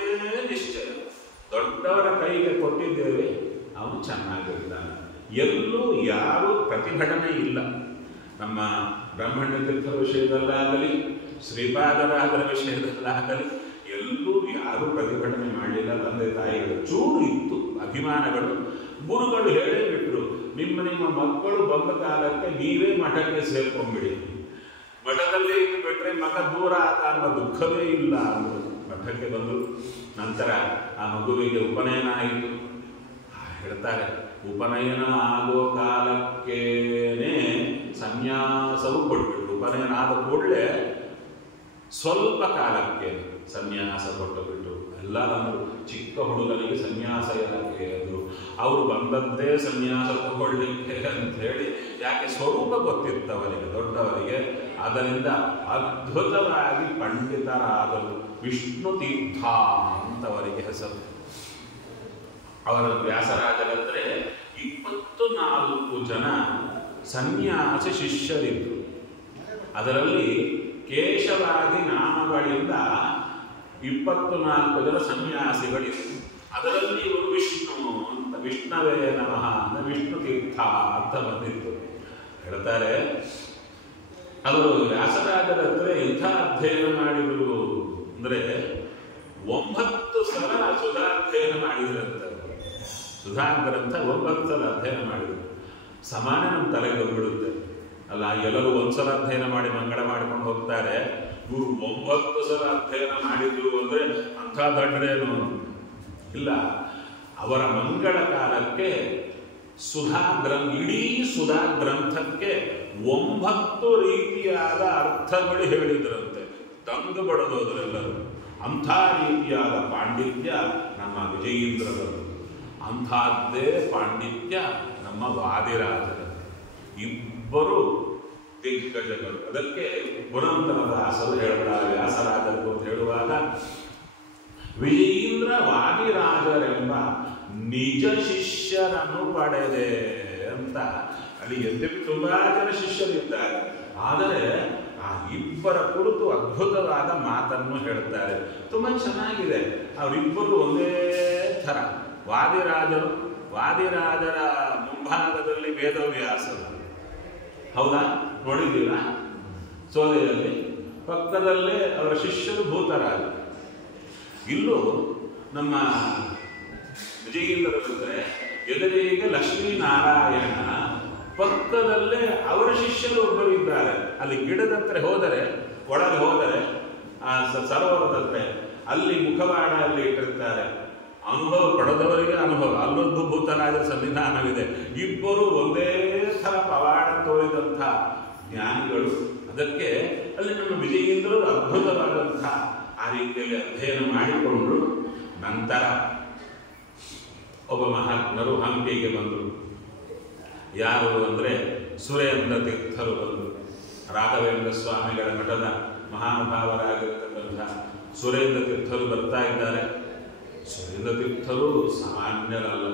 ನಿಶ್ಚಯ, ದೊಡ್ಡವರ ಕೈಗೆ ಕೊಟ್ಟಿದ್ದೇವೆ, ಅವನು ಚೆನ್ನಾಗಿರ್ತಾನೆ. ಎಲ್ಲೂ ಯಾರೂ ಪ್ರತಿಭಟನೆ ಇಲ್ಲ. ನಮ್ಮ ಬ್ರಹ್ಮಣ್ಯ ತೀರ್ಥರ ವಿಷಯದಲ್ಲಾಗಲಿ, ಶ್ರೀಪಾದರಾಜರ ವಿಷಯದಲ್ಲಾಗಲಿ ಎಲ್ಲೂ ಯಾರೂ ಪ್ರತಿಭಟನೆ ಮಾಡಲಿಲ್ಲ. ತಂದೆ ತಾಯಿಗಳು ಚೂರು ಇತ್ತು ಅಭಿಮಾನಗಳು. ಗುರುಗಳು ಹೇಳೇ ಬಿಟ್ರು, ನಿಮ್ಮ ಮಕ್ಕಳು ಬಂದ ಕಾಲಕ್ಕೆ ನೀವೇ ಮಠಕ್ಕೆ ಸೇರ್ಕೊಂಡ್ಬಿಡಿ, ಮಠದಲ್ಲಿ ಬಿಟ್ರೆ ಮಗ ದೂರ ಆತ ಅನ್ನೋ ದುಃಖವೇ ಇಲ್ಲ ಅಂದರು. ಮಠಕ್ಕೆ ಬಂದರು. ನಂತರ ಆ ಮಗುವಿಗೆ ಉಪನಯನ ಆಯಿತು. ಹೇಳ್ತಾರೆ, ಉಪನಯನ ಆಗೋ ಕಾಲಕ್ಕೇನೆ ಸನ್ಯಾಸವು ಕೊಟ್ಬಿಟ್ರು. ಉಪನಯನ ಆದ ಕೂಡಲೇ ಸ್ವಲ್ಪ ಕಾಲಕ್ಕೆ ಸನ್ಯಾಸ ಕೊಟ್ಟುಬಿಟ್ಟು ಎಲ್ಲ ಅಂದರು. ಚಿಕ್ಕ ಹುಡುಗನಿಗೆ ಸನ್ಯಾಸ ಯಾಕೆ ಅಂದರು. ಅವರು ಬಂದದ್ದೇ ಸನ್ಯಾಸ ತಗೊಳ್ಳಿಕ್ಕೆ ಅಂತ ಹೇಳಿ, ಯಾಕೆ ಸ್ವರೂಪ ಗೊತ್ತಿರ್ತವರಿಗೆ ದೊಡ್ಡವರಿಗೆ. ಆದ್ದರಿಂದ ಅದ್ಭುತವಾಗಿ ಪಂಡಿತರಾದರು. ವಿಷ್ಣು ತೀರ್ಥ ಅಂತವರಿಗೆ ಹೆಸರು. ಅವರ ವ್ಯಾಸರಾಜರಂದ್ರೆ 24 ಜನ ಸನ್ಯಾಸಿ ಶಿಷ್ಯರಿದ್ದರು. ಅದರಲ್ಲಿ ಕೇಶವಾದಿ ನಾಮಗಳಿಂದ 24 ಜನ ಸನ್ಯಾಸಿಗಳಿದ್ದರು. ಅದರಲ್ಲಿ ಇವರು ವಿಷ್ಣು ಅಂತ, ವಿಷ್ಣವೇ ನಮಃ ಅಂತ ವಿಷ್ಣು ತೀರ್ಥ ಅಂತ ಬಂದಿತ್ತು. ಹೇಳ್ತಾರೆ, ಅವರು ವ್ಯಾಸರಾಜರ ಹತ್ರ ಎಂಥ ಅಧ್ಯಯನ ಮಾಡಿದರು ಅಂದರೆ 9 ಸಲ ಸುಧಾಧ್ಯಯನ ಮಾಡಿದ್ರಂತೆ. ಸುಧಾ ಗ್ರಂಥ 9 ಸಲ ಅಧ್ಯಯನ ಮಾಡಿದರು. ಸಮಾನ ನಮ್ಮ ತಲೆಗೆ ಬಂದ್ಬಿಡುತ್ತೆ ಅಲ್ಲ. ಎಲ್ಲರೂ 1 ಸಲ ಅಧ್ಯಯನ ಮಾಡಿ ಮಂಗಳ ಮಾಡಿಕೊಂಡು ಹೋಗ್ತಾರೆ. ಇವರು 9 ಸಲ ಅಧ್ಯಯನ ಮಾಡಿದ್ರು ಅಂದರೆ ಅಂಥ ದಡ್ಡರೇನು ಇಲ್ಲ. ಅವರ ಮಂಗಳ ಕಾಲಕ್ಕೆ ಇಡೀ ಸುಧಾ ಗ್ರಂಥಕ್ಕೆ 9 ರೀತಿಯಾದ ಅರ್ಥಗಳು ಹೇಳಿದ್ರಂತೆ. ತಂದು ಬಡದೋದ್ರೆಲ್ಲರೂ. ಅಂಥ ರೀತಿಯಾದ ಪಾಂಡಿತ್ಯ ನಮ್ಮ ವಿಜಯೀಂದ್ರರದ್ದು. ಅಂಥದ್ದೇ ಪಾಂಡಿತ್ಯ ನಮ್ಮ ವಾದಿರಾಜರದ್ದು. ಇಬ್ಬರು ದಿಗ್ಗಜಗಳು. ಅದಕ್ಕೆ ಪುರಂದರದಾಸರು ಹೇಳ್ತಾರೆ, ವ್ಯಾಸರಾಜರು ಅಂತ ಹೇಳುವಾಗ, ವಿಜಯೀಂದ್ರ ವಾದಿರಾಜರೆಂಬ ನಿಜ ಶಿಷ್ಯರನ್ನು ಪಡೆದೆ ಅಂತ. ಅಲ್ಲಿ ಯದ್ಯಪಿ ತುಂಬಾ ಜನ ಶಿಷ್ಯರಿದ್ದಾರೆ, ಆದರೆ ಆ ಇಬ್ಬರ ಕುರಿತು ಅದ್ಭುತವಾದ ಮಾತನ್ನು ಹೇಳ್ತಾರೆ. ತುಂಬ ಚೆನ್ನಾಗಿದೆ. ಅವರಿಬ್ಬರು ಒಂದೇ ಥರ. ವಾದಿರಾಜರ ಮುಂಭಾಗದಲ್ಲಿ ವೇದವ್ಯಾಸರು, ಹೌದಾ? ನೋಡಿದ್ದೀರಾ? ಸೋದೆಯಲ್ಲಿ ಪಕ್ಕದಲ್ಲೇ ಅವರ ಶಿಷ್ಯರು ಭೂತರಾಜ. ಇಲ್ಲೂ ನಮ್ಮ ವಿಜಯೀಂದ್ರರಂದ್ರೆ ಎದುರಿಗೆ ಲಕ್ಷ್ಮೀನಾರಾಯಣ, ಪಕ್ಕದಲ್ಲೇ ಅವರ ಶಿಷ್ಯರು ಒಬ್ಬರು ಇದ್ದಾರೆ. ಅಲ್ಲಿ ಗಿಡದ ಹತ್ರ ಹೋದರೆ, ಒಳಗೆ ಹೋದರೆ ಆ ಸರೋವರದ ಅಲ್ಲಿ ಮುಖವಾಡ ಅಲ್ಲಿ ಇಟ್ಟಿರ್ತಾರೆ. ಅನುಭವ ಪಡೆದವರಿಗೆ ಅನುಭವ. ಅಲ್ಲೊಂದು ಭೂತರಾಜರ ಸನ್ನಿಧಾನವಿದೆ. ಇಬ್ಬರು ಒಂದೇ ಥರ ಪವಾಡ ತೋರಿದಂಥ ಜ್ಞಾನಿಗಳು. ಅದಕ್ಕೆ ಅಲ್ಲಿ ನಮ್ಮ ವಿಜಯೀಂದ್ರರು ಅದ್ಭುತವಾದಂಥ ಆ ರೀತಿಯಲ್ಲಿ ಅಧ್ಯಯನ ಮಾಡಿಕೊಂಡು ನಂತರ ಒಬ್ಬ ಮಹಾತ್ಮರು ಹಂಪಿಗೆ ಬಂದರು. ಯಾರು ಅಂದರೆ ಸುರೇಂದ್ರ ತೀರ್ಥರು ಬಂದರು. ರಾಘವೇಂದ್ರ ಸ್ವಾಮಿಗಳ ಮಠದ ಮಹಾನುಭಾವರಾಗಿರ್ತಕ್ಕಂಥ ಸುರೇಂದ್ರ ತೀರ್ಥರು ಬರ್ತಾ ಇದ್ದಾರೆ. ಸುರೇಂದ್ರ ತೀರ್ಥರು ಸಾಮಾನ್ಯರಲ್ಲ,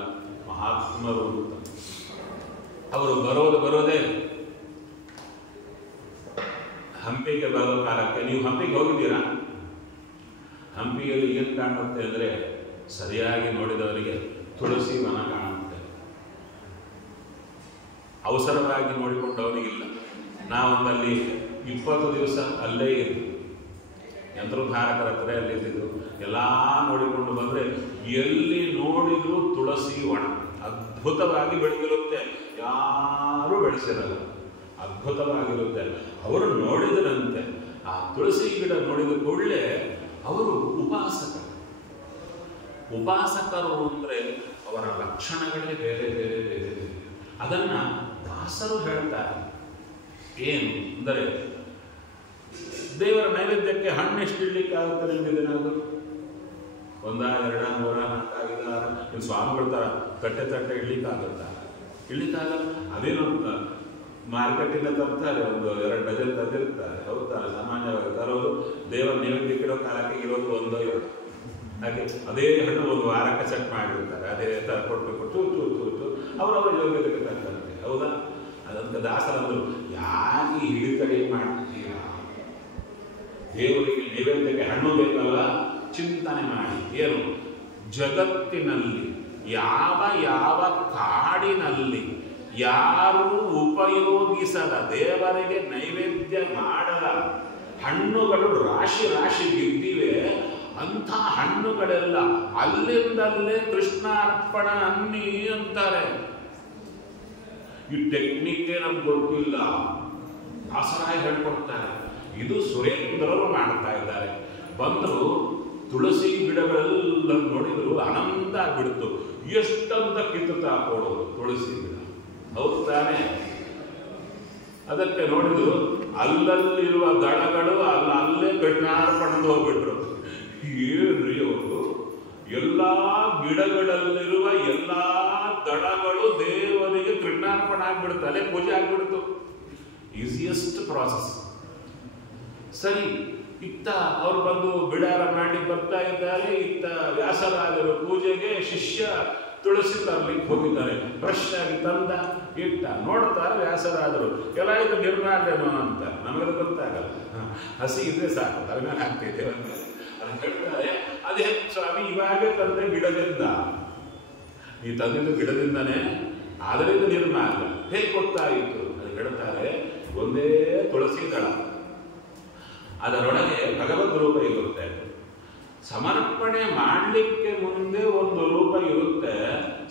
ಮಹಾತ್ಮರು. ಅವರು ಬರೋದೇ ಹಂಪಿಗೆ ಬರೋ ಕಾಲಕ್ಕೆ. ನೀವು ಹಂಪಿಗೆ ಹೋಗಿದ್ದೀರಾ? ಹಂಪಿಯಲ್ಲಿ ಏನು ಕಾಣುತ್ತೆ ಅಂದರೆ, ಸರಿಯಾಗಿ ನೋಡಿದವರಿಗೆ ತುಳಸಿ ವನ ಕಾಣುತ್ತೆ. ಅವಸರವಾಗಿ ನೋಡಿಕೊಂಡವರಿಗಿಲ್ಲ. ನಾವೊಂದಲ್ಲಿ 20 ದಿವಸ ಅಲ್ಲೇ ಇದ್ದು, ಯಂತ್ರಧಾರಕರ ಹತ್ರ ಅಲ್ಲಿದ್ದು ಎಲ್ಲ ನೋಡಿಕೊಂಡು ಬಂದರೆ ಎಲ್ಲಿ ನೋಡಿದರೂ ತುಳಸಿ ವನ ಅದ್ಭುತವಾಗಿ ಬೆಳೆದಿರುತ್ತೆ. ಯಾರೂ ಬೆಳೆಸಿರಲ್ಲ, ಅದ್ಭುತವಾಗಿರುತ್ತೆ. ಅವರು ನೋಡಿದರಂತೆ ಆ ತುಳಸಿ ಗಿಡ ನೋಡಿದ ಕೂಡಲೇ ಅವರು ಉಪಾಸಕರು. ಉಪಾಸಕರು ಅಂದರೆ ಅವರ ಲಕ್ಷಣಗಳೇ ಬೇರೆ ಬೇರೆ ಬೇರೆ ಬೇರೆ. ಅದನ್ನು ದಾಸರು ಹೇಳ್ತಾರೆ. ಏನು ಅಂದರೆ ದೇವರ ನೈವೇದ್ಯಕ್ಕೆ ಹಣ್ಣು ಎಷ್ಟು ಇಡ್ಲಿಕ್ಕಾಗುತ್ತೆ ನಿಮಗೆ? ಏನಾದರೂ ಒಂದ ಎರಡ ಮೂರ ನಾಲ್ಕು ಐದು ಆರು ಇನ್ನು ಸ್ವಾಮಿಗಳ ಥರ ತಟ್ಟೆ ತಟ್ಟೆ ಇಡ್ಲಿಕ್ಕಾಗಲ್ಲ. ಅದೇನು ಮಾರ್ಕೆಟಿಂದ ತರ್ತಾರೆ, ಒಂದು 2 ಡಜನ್ ತಂದಿರ್ತಾರೆ. ಹೌದಾ? ಸಾಮಾನ್ಯವಾಗಿ ತರೋದು ದೇವರ ನೈವೇದ್ಯಕ್ಕೆ ಇಡೋ ಕಾಲಕ್ಕೆ ಇರೋದು 1 2. ಹಾಗೆ ಅದೇ ಹಣ್ಣು ಒಂದು ವಾರಕ್ಕೆ ಸೆಟ್ ಮಾಡಿರ್ತಾರೆ. ಅದೇ ಥರ ಕೊಟ್ಟು ಅವರವರ ಯೋಗ್ಯತೆಗೆ ತಕ್ಕಂತೆ. ಹೌದಾ? ಅದಂತ ದಾಸರಂದ್ರು, ಯಾಕೆ ಹಿಡಿತಡೆ ಮಾಡ್ತೀರಾ? ದೇವರಿಗೆ ನೈವೇದ್ಯಕ್ಕೆ ಹಣ್ಣು ಬೇಕಲ್ಲ, ಚಿಂತನೆ ಮಾಡಿ. ಏನು? ಜಗತ್ತಿನಲ್ಲಿ ಯಾವ ಯಾವ ಕಾಡಿನಲ್ಲಿ ಯಾರು ಉಪಯೋಗಿಸದ ದೇವರಿಗೆ ನೈವೇದ್ಯ ಮಾಡದ ಹಣ್ಣುಗಳು ರಾಶಿ ರಾಶಿ ಬಿದ್ದಿವೆ. ಅಂಥ ಹಣ್ಣುಗಳೆಲ್ಲ ಅಲ್ಲಿಂದಲ್ಲೇ ಕೃಷ್ಣಾರ್ಪಣ ಅನ್ನಿ ಅಂತಾರೆ. ಈ ಟೆಕ್ನಿಕ್ ನಮ್ಗೆ ಗೊತ್ತಿಲ್ಲ, ದಾಸರಾಯ ಹೇಳ್ಕೊಡ್ತಾರೆ. ಇದು ಸುರೇಂದ್ರರು ಮಾಡ್ತಾ ಇದ್ದಾರೆ. ಬಂದರು, ತುಳಸಿ ಗಿಡಗಳೆಲ್ಲ ನೋಡಿದ್ರು ಅನಂತ ಬಿಡ್ತು. ಎಷ್ಟಂತ ಕಿತ್ತುತ್ತಾ ಕೊಡೋದು ತುಳಸಿ ಗಿಡ. ಹೌದು ತಾನೆ? ಅದಕ್ಕೆ ನೋಡಿದ್ರು ಅಲ್ಲಲ್ಲಿರುವ ದಳಗಳು ಅಲ್ಲೇ ಕೃಷ್ಣಾರ್ಪಣದ ಹೋಗ್ಬಿಟ್ರು. ಏನ್ರಿ ಅವರು? ಎಲ್ಲ ಗಿಡಗಳಲ್ಲಿರುವ ಎಲ್ಲ ದಳಗಳು ದೇವರಿಗೆ ಕೃಷ್ಣಾರ್ಪಣ ಆಗ್ಬಿಡುತ್ತೆ, ಪೂಜೆ ಆಗ್ಬಿಡ್ತು. Easiest process. ಸರಿ, ಇತ್ತ ಅವ್ರು ಬಂದು ಬಿಡಾರ ಮಾಡಿ ಬರ್ತಾ ಇದ್ದಾರೆ. ಇತ್ತ ವ್ಯಾಸರಾಜರು ಪೂಜೆಗೆ ಶಿಷ್ಯ ತುಳಸಿ ತರ್ಲಿಕ್ಕೆ ಹೋಗಿದ್ದಾರೆ. ಫ್ರೆಶ್ ಆಗಿ ತಂದ ಇಟ್ಟ. ನೋಡ್ತಾರೆ ವ್ಯಾಸರಾಜರು, ಎಲ್ಲ ಇದು ನಿರ್ಮಾಲ್ಯನೋ ಅಂತ. ನಮಗದು ಗೊತ್ತಾಗಲ್ಲ, ಹಸಿ ಇದ್ರೆ ಸಾಕು, ಅದ್ರ ಮೇಲೆ ಹಾಕ್ತಿದ್ದೇವೆ ಅಂತ ಅದನ್ನು ಹೇಳ್ತಾರೆ. ಅದೇ ಸ್ವಾಮಿ ಇವಾಗೇ ತಂದೆ ಗಿಡದಿಂದ, ಈ ತಂದಿದ್ದು ಗಿಡದಿಂದನೇ, ಆದರೆ ಇದು ನಿರ್ಮಾಲ್ಯ ಹೇಗೆ ಗೊತ್ತಾಯಿತು? ಅದು ಹೇಳ್ತಾರೆ, ಒಂದೇ ತುಳಸಿ ದಳ, ಅದರೊಳಗೆ ಭಗವದ್ ರೂಪ ಇರುತ್ತೆ. ಸಮರ್ಪಣೆ ಮಾಡಲಿಕ್ಕೆ ಮುಂದೆ ಒಂದು ರೂಪ ಇರುತ್ತೆ,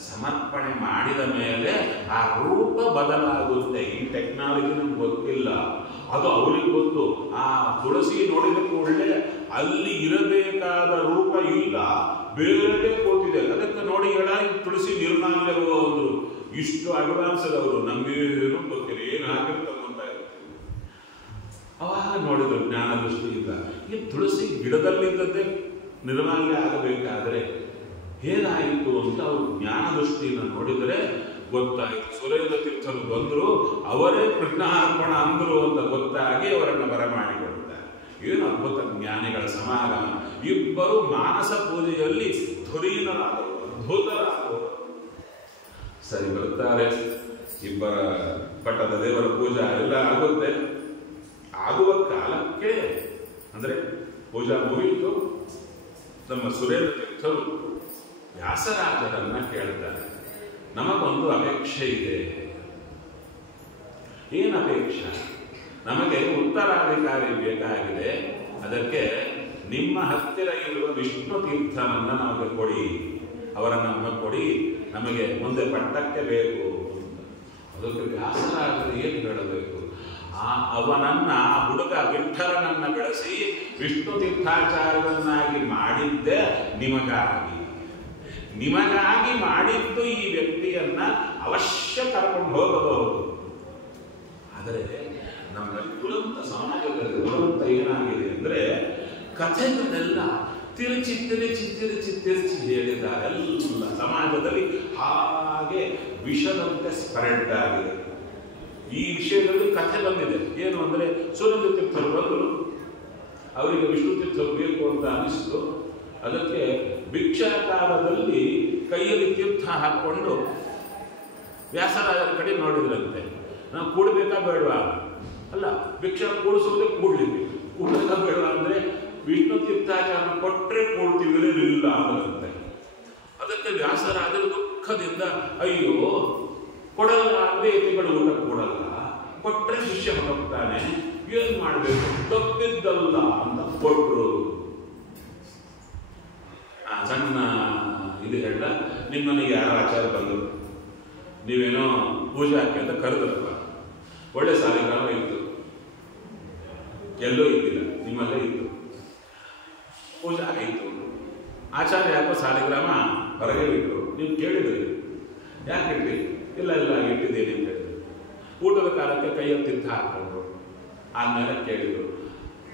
ಸಮರ್ಪಣೆ ಮಾಡಿದ ಮೇಲೆ ಆ ರೂಪ ಬದಲಾಗುತ್ತೆ. ಈ ಟೆಕ್ನಾಲಜಿ ನಮ್ಗೆ ಗೊತ್ತಿಲ್ಲ, ಅದು ಅವ್ರಿಗೆ ಗೊತ್ತು. ಆ ತುಳಸಿ ನೋಡಿದ ಕೂಡಲೇ ಅಲ್ಲಿ ಇರಬೇಕಾದ ರೂಪ ಇಲ್ಲ, ಬೇರೆ ಕೂತಿದೆ. ಅದಕ್ಕೆ ನೋಡಿ ಹೇಳ, ತುಳಸಿ ನಿರ್ಮಾಲ್ಯವೋ ಅಂದ್ರು. ಇಷ್ಟು ಅಡ್ವಾನ್ಸ್ ಅವರು, ನಮಗೇನು ಗೊತ್ತಿಲ್ಲ, ಏನು ಹಾಕಿರ್ತಾರೆ. ಅವಾಗ ನೋಡಿದ್ರು ಜ್ಞಾನ ದೃಷ್ಟಿಯಿಂದ, ಈ ತುಳಸಿ ಗಿಡದಲ್ಲಿದ್ದದ್ದೇ ನಿರ್ಮಾಲ್ಯ ಆಗಬೇಕಾದರೆ ಹೇಗಾಯಿತು ಅಂತ ಅವರು ಜ್ಞಾನ ದೃಷ್ಟಿಯಿಂದ ನೋಡಿದರೆ ಗೊತ್ತಾಯಿತು. ಸುರೇಂದ್ರ ತೀರ್ಥರು ಬಂದರು, ಅವರೇ ಕೃಷ್ಣಾರ್ಪಣ ಅಂದರು ಅಂತ ಗೊತ್ತಾಗಿ ಅವರನ್ನು ಬರಮಾಡಿಕೊಡ್ತಾರೆ. ಏನು ಅದ್ಭುತ ಜ್ಞಾನಿಗಳ ಸಮಾಗಮ. ಇಬ್ಬರು ಮಾನಸ ಪೂಜೆಯಲ್ಲಿ ಧುರೀಣರಾದರು, ಅದ್ಭುತರಾದರು. ಸರಿ, ಬರ್ತಾರೆ. ಇಬ್ಬರ ಪಟ್ಟದ ದೇವರ ಪೂಜಾ ಎಲ್ಲ ಆಗುತ್ತೆ. ಆಗುವ ಕಾಲಕ್ಕೆ ಅಂದರೆ ಪೂಜಾ ಮುಗಿಯಿತು. ನಮ್ಮ ಸುರೇಂದ್ರ ತೀರ್ಥರು ವ್ಯಾಸರಾಜರನ್ನ ಕೇಳ್ತಾರೆ, ನಮಗೊಂದು ಅಪೇಕ್ಷೆ ಇದೆ. ಏನು ಅಪೇಕ್ಷೆ? ನಮಗೆ ಉತ್ತರಾಧಿಕಾರಿ ಬೇಕಾಗಿದೆ. ಅದಕ್ಕೆ ನಿಮ್ಮ ಹತ್ತಿರ ಇರುವ ವಿಷ್ಣು ತೀರ್ಥನನ್ನ ನಮಗೆ ಕೊಡಿ, ಅವರನ್ನು ನಮಗೆ ಕೊಡಿ, ನಮಗೆ ಮುಂದೆ ಪಟ್ಟಕ್ಕೆ ಬೇಕು ಅಂತ. ಅದಕ್ಕೆ ವ್ಯಾಸರಾಜರು ಏನು ಹೇಳಬೇಕು? ಅವನನ್ನ, ಹುಡುಗ ವಿಠಲನನ್ನ ಬೆಳೆಸಿ ವಿಷ್ಣು ತೀರ್ಥಾಚಾರ್ಯರನ್ನಾಗಿ ಮಾಡಿದ್ದೇ ನಿಮಗಾಗಿ ಮಾಡಿದ್ದು. ಈ ವ್ಯಕ್ತಿಯನ್ನ ಅವಶ್ಯ ಕರ್ಕೊಂಡು ಹೋಗಬಹುದು. ಆದರೆ ನಮ್ಮಲ್ಲಿ ದುರಂತ, ಸಮಾಜದಲ್ಲಿ ದುರಂತ ಏನಾಗಿದೆ ಅಂದರೆ, ಕಥೆಗಳನ್ನೆಲ್ಲ ತಿರುಚಿ ಹೇಳಿದ್ದಾರೆ. ಎಲ್ಲ ಸಮಾಜದಲ್ಲಿ ಹಾಗೆ ವಿಷದಂತೆ ಸ್ಪ್ರೆಡ್ ಆಗಿದೆ. ಈ ವಿಷಯದಲ್ಲಿ ಕಥೆ ಬಂದಿದೆ. ಏನು ಅಂದರೆ, ಸುರೇಂದ್ರ ತೀರ್ಥರು ಬಂದರು, ಅವರಿಗೆ ವಿಷ್ಣು ತೀರ್ಥರು ಬೇಕು ಅಂತ ಅನಿಸ್ತು. ಅದಕ್ಕೆ ಭಿಕ್ಷಾಕಾರದಲ್ಲಿ ಕೈಯಲ್ಲಿ ತೀರ್ಥ ಹಾಕ್ಕೊಂಡು ವ್ಯಾಸರಾಜರ ಕಡೆ ನೋಡಿದ್ರಂತೆ. ನಾವು ಕೂಡಬೇಕಾ ಬೇಡವಾ? ಅಲ್ಲ, ಭಿಕ್ಷಾ ಕೂಡಿಸೋದೇ ಕೂಡ್ಲಿಕ್ಕೆ. ಕೂಡಬೇಕಾ ಬೇಡವಾ ಅಂದರೆ ವಿಷ್ಣು ತೀರ್ಥಾಚಾರ ಕೊಟ್ಟರೆ ಕೂಡ್ತೀವಿ, ಇಲ್ಲ ಅನ್ನದಂತೆ. ಅದಕ್ಕೆ ವ್ಯಾಸರಾಜರು ದುಃಖದಿಂದ, ಅಯ್ಯೋ ಕೊಡಲ್ಲ ಅಂದರೆ ಯತಿಗಳು ಊಟ ಕೊಡಲ್ಲ, ಕೊಟ್ಟರೆ ಶಿಷ್ಯ ಹೊರಗ್ತಾನೆ, ಏನು ಮಾಡಬೇಕು? ತಪ್ಪಿದ್ದಲ್ಲ ಅಂತ ಕೊಟ್ಟರು. ಸಣ್ಣ ಇದು ಹೇಳ, ನಿಮ್ಮನೆಗೆ ಯಾರೋ ಆಚಾರ ಬಂದರು, ನೀವೇನೋ ಪೂಜೆ ಹಾಕಿ ಅಂತ ಕರೆದ್ರಪ್ಪ. ಒಳ್ಳೆ ಸಾಲಿಗ್ರಾಮ ಇತ್ತು, ಎಲ್ಲೋ ಇದ್ದಿಲ್ಲ, ನಿಮ್ಮಲ್ಲೇ ಇತ್ತು. ಪೂಜೆ ಆಚಾರ್ಯ ಯಾಕೋ ಸಾಲಿಗ್ರಾಮ ಹೊರಗೆ ಇಟ್ಟರು. ನೀವು ಕೇಳಿದ್ರಿ, ಯಾಕೆ ಇಟ್ರಿ? ಇಲ್ಲ ಇಲ್ಲ ಇಟ್ಟಿದ್ದೀನಿ ಅಂತ ಹೇಳಿದ್ರು. ಊಟದ ಕಾಲಕ್ಕೆ ಕೈಯಲ್ಲಿ ತಿಂತ ಹಾಕೊಂಡ್ರು. ಆದ್ಮೇಲೆ ಕೇಳಿದ್ರು,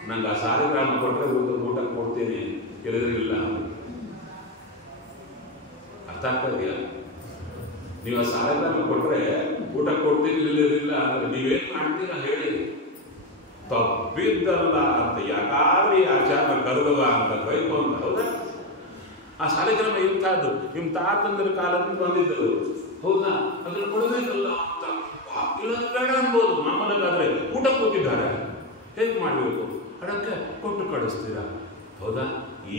ನಂಗೆ ಆ ಸಾಲಿಗ್ರಾಮ ಕೊಟ್ಟರೆ ಊಟ ಕೊಡ್ತೀನಿ, ಕೇಳಿದ್ರೆ ಇಲ್ಲ. ಅರ್ಥ ಆಗ್ತಾ ಇದೆಯಾ? ನೀವು ಆ ಸಾಲಿಗ್ರಾಮ ಕೊಟ್ಟರೆ ಊಟ ಕೊಡ್ತೀನಿ, ಇಲ್ಲದಿಲ್ಲ ಅಂದ್ರೆ ನೀವೇನು ಮಾಡ್ತೀರಾ ಹೇಳಿ. ತಪ್ಪಿದ್ದಲ್ಲ ಅಂತ ಯಾಕಾದ್ರೂ ಈ ಆಚಾರ ಕರುಗವ ಅಂತ ಬೈಕು ಅಂತ. ಹೌದಾ? ಆ ಸಾಲಿಗ್ರಾಮ ಇಂಥದ್ದು ನಿಮ್ಮ ತಾತಂದ್ರ ಕಾಲದಿಂದ ಬಂದಿದ್ದರು. ಹೌದಾ? ಅದ್ರ ಕೊಡಬೇಕಲ್ಲ ಅಂತ ಬೇಡ ಅನ್ಬೋದು. ಮಾಮೂಲಾದ್ರೆ ಊಟ ಕೂತಿದ್ದಾರೆ, ಹೇಗೆ ಮಾಡಬೇಕು? ಅದಕ್ಕೆ ಕೊಟ್ಟು ಕಳಿಸ್ತೀರಾ. ಹೌದಾ?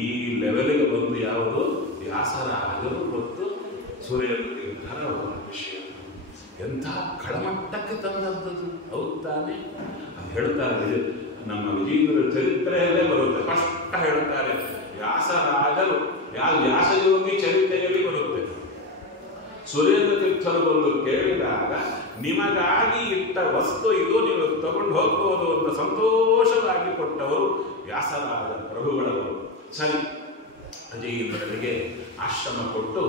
ಈ ಲೆವೆಲ್ಗೆ ಬಂದು ಯಾವುದು ವ್ಯಾಸರಾಜರು ಮತ್ತು ಸೂರ್ಯರ ವಿಷಯ ಎಂಥ ಕಳಮಟ್ಟಕ್ಕೆ ತಂದದ್ದು. ಹೌದು ತಾನೆ? ಅದು ಹೇಳ್ತಾರೆ, ನಮ್ಮ ವಿಜಯೇಂದ್ರ ಚರಿತ್ರೆಯಲ್ಲೇ ಬರುತ್ತೆ, ಸ್ಪಷ್ಟ ಹೇಳ್ತಾರೆ. ವ್ಯಾಸರಾಜರು ವ್ಯಾಸಯೋಗಿ ಚರಿತ್ರೆಯಲ್ಲಿ ಬರುತ್ತೆ. ಸುರೇಂದ್ರ ತೀರ್ಥರು ಬಂದು ಕೇಳಿದಾಗ ನಿಮಗಾಗಿ ಇಟ್ಟ ವಸ್ತು ಇದು, ನೀವು ತಗೊಂಡು ಹೋಗ್ಬೋದು ಅಂತ ಸಂತೋಷವಾಗಿ ಕೊಟ್ಟವರು ವ್ಯಾಸರಾಜ ಪ್ರಭುಗಳವರು. ಸರಿ, ವಿಜಯೇಂದ್ರರಿಗೆ ಆಶ್ರಮ ಕೊಟ್ಟು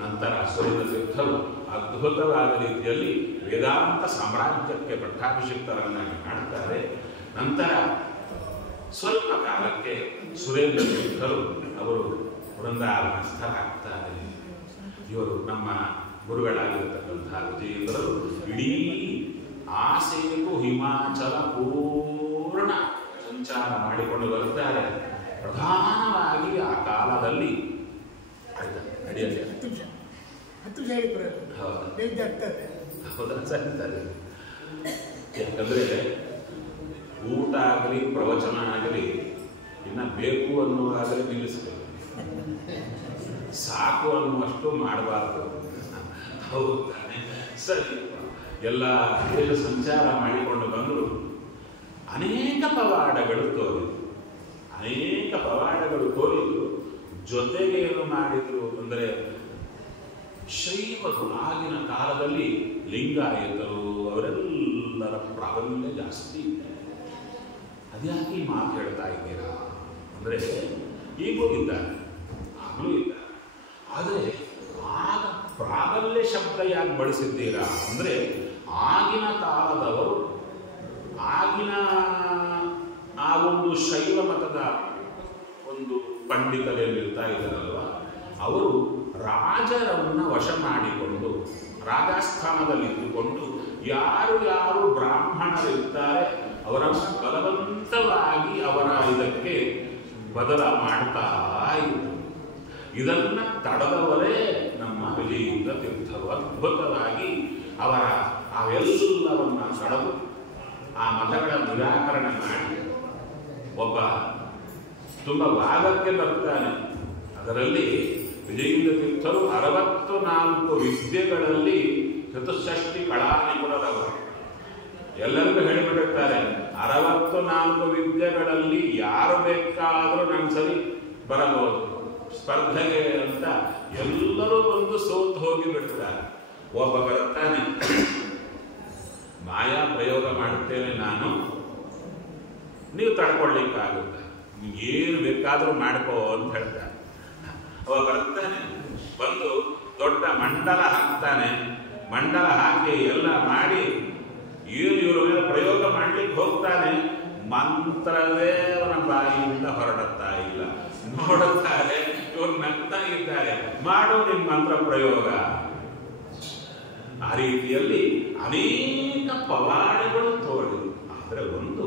ನಂತರ ಸುರೇಂದ್ರ ತೀರ್ಥರು ಅದ್ಭುತವಾದ ರೀತಿಯಲ್ಲಿ ವೇದಾಂತ ಸಾಮ್ರಾಜ್ಯಕ್ಕೆ ಪಟ್ಟಾಭಿಷಿಕ್ತರನ್ನಾಗಿ ಮಾಡ್ತಾರೆ. ನಂತರ ಸ್ವಲ್ಪ ಕಾಲಕ್ಕೆ ಸುರೇಂದ್ರ ತೀರ್ಥರು ಅವರು ವೃಂದಾವನಸ್ಥರಾಗ್ತಾರೆ. ಇವರು ನಮ್ಮ ಗುರುಗಳಾಗಿರ್ತಕ್ಕಂತಹ ವಿಜಯೇಂದ್ರರು ಇಡೀ ಆಸೆಗೂ ಹಿಮಾಚಲ ಪೂರ್ಣ ಸಂಚಾರ ಮಾಡಿಕೊಂಡು ಬರುತ್ತಾರೆ. ಪ್ರಧಾನವಾಗಿ ಆ ಕಾಲದಲ್ಲಿ ಯಾಕಂದ್ರೆ ಊಟ ಆಗಲಿ ಪ್ರವಚನ ಆಗಲಿ ಇನ್ನ ಬೇಕು ಅನ್ನುವಾಗಲೇ ನಿಲ್ಲಿಸ್ಬೇಕು, ಸಾಕು ಅನ್ನುವಷ್ಟು ಮಾಡಬಾರ್ದು. ಹೌದು ತಾನೆ? ಸರಿ, ಎಲ್ಲ ದೇಶ ಸಂಚಾರ ಮಾಡಿಕೊಂಡು ಬಂದರು. ಅನೇಕ ಪವಾಡಗಳು ತೋರಿದ್ರು. ಜೊತೆಗೆ ಏನು ಮಾಡಿದ್ರು ಅಂದರೆ ಶೈವರು ಆಗಿನ ಕಾಲದಲ್ಲಿ ಲಿಂಗಾಯತರು ಅವರೆಲ್ಲರ ಪ್ರಾಬಲ್ಯ ಜಾಸ್ತಿ ಇದೆ. ಅದ್ಯಾಕೆ ಈ ಮಾತು ಹೇಳ್ತಾ ಇದ್ದೀರಾ ಅಂದರೆ ಈಗೂ ಇದ್ದಾರೆ, ಆಗಲೂ ಇದ್ದಾರೆ. ಆದರೆ ಆಗ ಪ್ರಾಬಲ್ಯ ಶಬ್ದ ಯಾಕೆ ಬಳಸಿದ್ದೀರಾ ಅಂದರೆ ಆಗಿನ ಕಾಲದವರು, ಆಗಿನ ಆ ಒಂದು ಶೈವ ಮತದ ಒಂದು ಪಂಡಿತರೇನಿರ್ತಾ ಇದ್ದಾರಲ್ವ, ಅವರು ರಾಜರನ್ನು ವಶ ಮಾಡಿಕೊಂಡು ರಾಜಸ್ಥಾನದಲ್ಲಿದ್ದುಕೊಂಡು ಯಾರು ಬ್ರಾಹ್ಮಣರಿರ್ತಾರೆ ಅವರನ್ನು ಬಲವಂತವಾಗಿ ಅವರ ಇದಕ್ಕೆ ಬದಲ ಮಾಡ್ತಾ ಇದ್ದರು. ಇದನ್ನು ತಡೆದವರೇ ನಮ್ಮ ವಿಜಯೇಂದ್ರ ತೀರ್ಥರು. ಅದ್ಭುತವಾಗಿ ಅವರ ಅವೆಲ್ಲವನ್ನ ತಡೆದು ಆ ಮತಗಳ ನಿರಾಕರಣ ಮಾಡಿ ಒಬ್ಬ ತುಂಬ ವಾದಕ್ಕೆ ಬರ್ತಾನೆ. ಅದರಲ್ಲಿ ವಿಜಯೇಂದ್ರ ತೀರ್ಥರು 64 ವಿದ್ಯೆಗಳಲ್ಲಿ ಚತುಷ್ಷಷ್ಟಿ ಕಳಾನಿಪುರದವರು. ಎಲ್ಲರಿಗೂ ಹೇಳಿಬಿಟ್ಟಿರ್ತಾರೆ, 64 ವಿದ್ಯೆಗಳಲ್ಲಿ ಯಾರು ಬೇಕಾದರೂ ನನ್ನ ಸರಿ ಬರಬಹುದು ಸ್ಪರ್ಧೆಗೆ ಅಂತ. ಎಲ್ಲರೂ ಬಂದು ಸೋತು ಹೋಗಿ ಬಿಡ್ತಾರೆ. ಒಬ್ಬ ಬರ್ತಾನೆ, ಮಾಯಾ ಪ್ರಯೋಗ ಮಾಡುತ್ತೇನೆ ನಾನು, ನೀವು ತಡ್ಕೊಳ್ಳಿಕ್ಕಾಗುತ್ತೆ, ಏನು ಬೇಕಾದರೂ ಮಾಡ್ಕೋ ಅಂತ ಹೇಳ್ತಾನೆ. ಅವ ಬರ್ತಾನೆ, ಬಂದು ದೊಡ್ಡ ಮಂಡಲ ಹಾಕ್ತಾನೆ. ಮಂಡಲ ಹಾಕಿ ಎಲ್ಲ ಮಾಡಿ ಇವ್ರ ಮೇಲೆ ಪ್ರಯೋಗ ಮಾಡ್ಲಿಕ್ಕೆ ಹೋಗ್ತಾನೆ. ಮಂತ್ರವೇ ಅವನ ಬಾಯಿಯಿಂದ ಹೊರಡುತ್ತಾ ಇಲ್ಲ. ನೋಡುತ್ತಾರೆ, ಇವ್ರು ನಗ್ತಾ ಇದ್ದಾರೆ, ಮಾಡು ನಿಮ್ಮ ಮಂತ್ರ ಪ್ರಯೋಗ. ಆ ರೀತಿಯಲ್ಲಿ ಅನೇಕ ಪವಾಡಗಳು ತೋರಿದ್ರು. ಆದರೆ ಒಂದು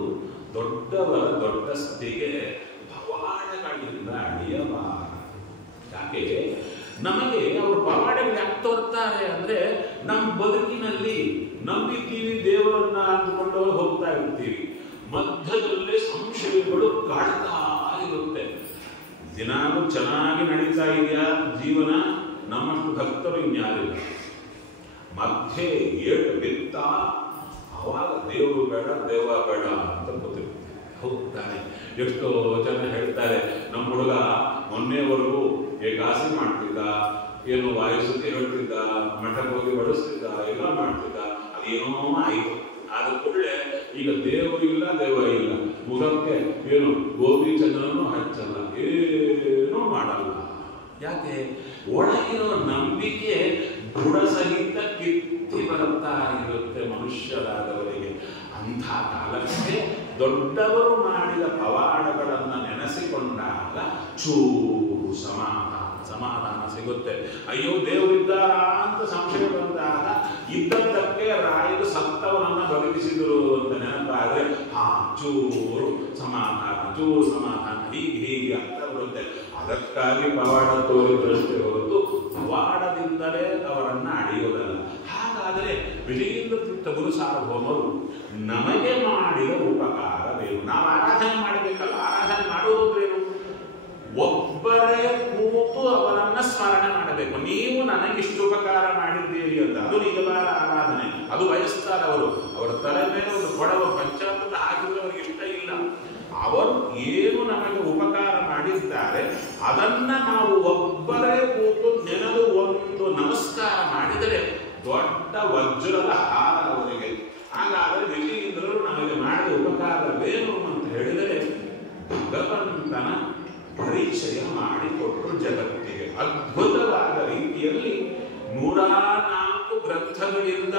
ದೊಡ್ಡವರ ದೊಡ್ಡ ಸ್ಥಿತಿಗೆ ಪವಾಡಗಳಿಂದ ಅಡಿಯಬಾರದು. ಯಾಕೆ ನಮಗೆ ಅವರು ಪವಾಡಗಳು ಯಾಕೆ ತೋರ್ತಾರೆ ಅಂದ್ರೆ, ನಮ್ಮ ಬದುಕಿನಲ್ಲಿ ನಂಬಿದ್ದೀವಿ ದೇವರನ್ನ ಅಂದುಕೊಂಡು ಹೋಗ್ತಾ ಇರ್ತೀವಿ, ಮಧ್ಯದಲ್ಲೇ ಸಂಶಯಗಳು ಕಾಡ್ತಾ ಇರುತ್ತೆ. ದಿನಾಲೂ ಚೆನ್ನಾಗಿ ನಡೀತಾ ಇದೆಯಾ ಜೀವನ, ನಮ್ಮಷ್ಟು ಭಕ್ತರು ಇನ್ಯಾರಿಲ್ಲ. ಮಧ್ಯೆ ಏಟು ಬಿತ್ತ, ಅವಾಗ ದೇವರು ಬೇಡ ದೇವ ಬೇಡ ಅಂತ ಗೊತ್ತಿರುತ್ತೆ. ಹೋಗ್ತಾನೆ. ಎಷ್ಟೋ ಜನ ಹೇಳ್ತಾರೆ, ನಮ್ಮ ಹುಡುಗ ಮೊನ್ನೆವರೆಗೂ ಏಕಾಸಿ ಮಾಡ್ತಿದ್ದ, ಏನು ವಾಯುಸುತ್ತಿ ಹೇಳ್ತಿದ್ದ, ಮಠಕ್ಕೆ ಹೋಗಿ ಬಡಿಸ್ತಿದ್ದ, ಎಲ್ಲ ಮಾಡ್ತಿದ್ದ, ಅದೇನೋ ಆಯಿತು. ಆದ ಕೂಡಲೇ ಈಗ ದೇವರು ಇಲ್ಲ, ದೇವ ಇಲ್ಲ, ಮುಖಕ್ಕೆ ಏನು ಗೋಪಿ ಚಂದ್ರನೂ ಹಚ್ಚಲ್ಲ, ಏನೂ ಮಾಡಲ್ಲ. ಯಾಕೆ? ಒಳಗಿರೋ ನಂಬಿಕೆ ದೃಢ ಸಹಿತ ಕಿತ್ತಿ ಬರುತ್ತಾ ಇರುತ್ತೆ ಮನುಷ್ಯರಾದವರಿಗೆ. ಅಂಥ ಕಾಲಕ್ಕೆ ದೊಡ್ಡವರು ಮಾಡಿದ ಪವಾಡಗಳನ್ನು ನೆನೆಸಿಕೊಂಡಾಗ ಚೂರು ಸಮಾಧಾನ ಸಿಗುತ್ತೆ. ಅಯ್ಯೋ ದೇವರಿದ್ದಾರಾ ಅಂತ ಸಂಶಯ ಬಂದಾಗ ಇದ್ದದ್ದಕ್ಕೆ ರಾಯರು ಸತ್ತವನನ್ನ ಬದುಕಿಸಿದರು ಅಂತ ನೆನಪಾದ್ರೆ ಚೂರು ಸಮಾಧಾನ ಹೀಗೆ ಅಂತ ಬರುತ್ತೆ. ಅದಕ್ಕಾಗಿ ಪವಾಡ ತೋರಿದ್ರಷ್ಟೇ ಹೊರತು ಪವಾಡದಿಂದಲೇ ಅವರನ್ನ ಅಡಿಯೋದಲ್ಲ. ಹಾಗಾದರೆ ವಿಜಯೇಂದ್ರ ತೀರ್ಥ ಗುರು ಸಾರ್ವಭೌಮರು ನಮಗೆ ಮಾಡಿದ ಉಪಕಾರವೇನು? ನಾವು ಆರಾಧನೆ ಮಾಡಬೇಕಲ್ಲ. ಆರಾಧನೆ ಮಾಡುವುದೇನು? ಒಬ್ಬರೇ ಕೂತು ಅವರನ್ನ ಸ್ಮರಣೆ ಮಾಡಬೇಕು. ನೀವು ನನಗಿಷ್ಟು ಉಪಕಾರ ಮಾಡಿದ್ದೀರಿ ಅಂತ, ಅದು ನಿಜವಾದ ಆರಾಧನೆ. ಅದು ಬಯಸ್ತಾರೆ ಅವರು. ಅವರ ತಲೆ ಮೇಲೆ ಒಂದು ಕೊಡವ ಪಂಚಾಮೃತ ಹಾಕಿದ್ರೆ ಅವರಿಗೆ ಇಷ್ಟ ಇಲ್ಲ. ಅವರು ಏನು ನಮಗೆ ಉಪಕಾರ ಮಾಡಿದ್ದಾರೆ ಅದನ್ನ ನಾವು ಒಬ್ಬರೇ ಕೂತು ನೆನಲು ಒಂದು ನಮಸ್ಕಾರ ಮಾಡಿದರೆ ದೊಡ್ಡ ವಜ್ರದ ಹಾರ ಅವರಿಗೆ. ಹಾಗಾದರೆ ವಿಜಯೇಂದ್ರರು ನಮಗೆ ಮಾಡಿದ ಉಪಕಾರವೇನು ಅಂತ ಹೇಳಿದರೆ ಭಗವಂತನ ಪರಿಚಯ ಮಾಡಿಕೊಟ್ಟರು ಜಗತ್ತಿಗೆ. ಅದ್ಭುತವಾದ ರೀತಿಯಲ್ಲಿ 104 ಗ್ರಂಥಗಳಿಂದ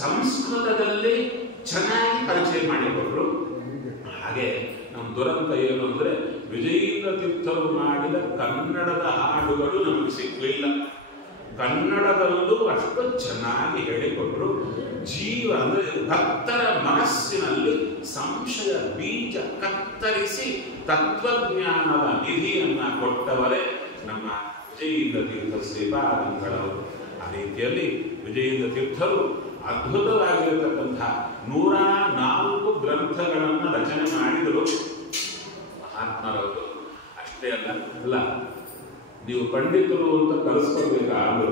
ಸಂಸ್ಕೃತದಲ್ಲಿ ಚೆನ್ನಾಗಿ ಪರಿಚಯ ಮಾಡಿಕೊಟ್ರು. ಹಾಗೆ ನಮ್ಮ ದುರಂತ ಏನು ಅಂದರೆ ವಿಜಯೇಂದ್ರ ತೀರ್ಥರು ಮಾಡಿದ ಕನ್ನಡದ ಹಾಡುಗಳು ನಮಗೆ ಸಿಕ್ಕಲಿಲ್ಲ. ಕನ್ನಡದಲ್ಲೂ ಅಷ್ಟು ಚೆನ್ನಾಗಿ ಹೇಳಿಕೊಟ್ರು. ಅಂದರೆ ಭಕ್ತರ ಮನಸ್ಸಿನಲ್ಲಿ ಸಂಶಯ ಬೀಜ ಕತ್ತರಿಸಿ ತತ್ವಜ್ಞಾನದ ನಿಧಿಯನ್ನ ಕೊಟ್ಟವರೇ ನಮ್ಮ ವಿಜಯೇಂದ್ರ ತೀರ್ಥ ಶ್ರೀಪಾದಂಗಳವರು. ಆ ರೀತಿಯಲ್ಲಿ ವಿಜಯೇಂದ್ರ ತೀರ್ಥರು ಅದ್ಭುತವಾಗಿರತಕ್ಕಂಥ 104 ಗ್ರಂಥಗಳನ್ನು ರಚನೆ ಮಾಡಿದರು ಮಹಾತ್ಮರವರು. ಅಷ್ಟೇ ಅಲ್ಲ, ನೀವು ಪಂಡಿತರು ಅಂತ ಕಲಿಸ್ಕೊಳ್ಬೇಕಾದ್ರು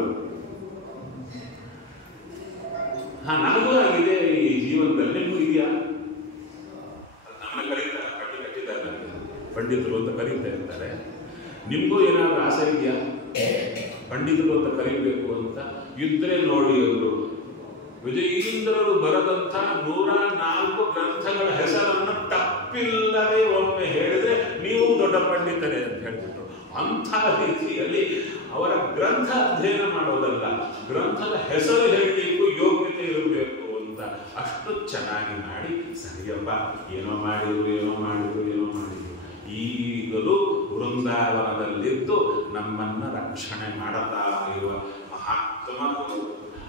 ನನಗೂ ಆಗಿದೆ ಈ ಜೀವನದಲ್ಲಿ. ನಿಮಗೂ ಇದೆಯಾ? ನಮ್ಮನ್ನ ಕರೀತಾರೆ, ಕಟ್ಟಿದ್ದಾರೆ, ಪಂಡಿತರು ಅಂತ ಕರೀತಾ ಇರ್ತಾರೆ. ನಿಮಗೂ ಏನಾದರೂ ಆಸೆ ಇದೆಯಾ ಪಂಡಿತರು ಅಂತ ಕರೀಬೇಕು ಅಂತ? ಇದ್ರೆ ನೋಡಿ, ಅವರು ವಿಜಯೇಂದ್ರರು ಬರೆದಂಥ 104 ಗ್ರಂಥಗಳ ಹೆಸರನ್ನು ತಪ್ಪಿಲ್ಲದೆ ಒಮ್ಮೆ ಹೇಳಿದ್ರೆ ನೀವು ದೊಡ್ಡ ಪಂಡಿತರೇ ಅಂತ ಹೇಳ್ಬಿಟ್ರು. ಅಂಥ ರೀತಿಯಲ್ಲಿ ಅವರ ಗ್ರಂಥ ಅಧ್ಯಯನ ಮಾಡೋದಲ್ಲ, ಗ್ರಂಥದ ಹೆಸರು ಹೇಳಲಿಕ್ಕೂ ಯೋಗ್ಯತೆ ಇರಬೇಕು ಅಂತ ಅಷ್ಟು ಚೆನ್ನಾಗಿ ಮಾಡಿ, ಸರಿಯಪ್ಪ ಏನೋ ಮಾಡಿದ್ರು ಈಗಲೂ ವೃಂದಾವನದಲ್ಲಿದ್ದು ನಮ್ಮನ್ನ ರಕ್ಷಣೆ ಮಾಡುತ್ತಾ ಇರುವ ಮಹಾತ್ಮರು.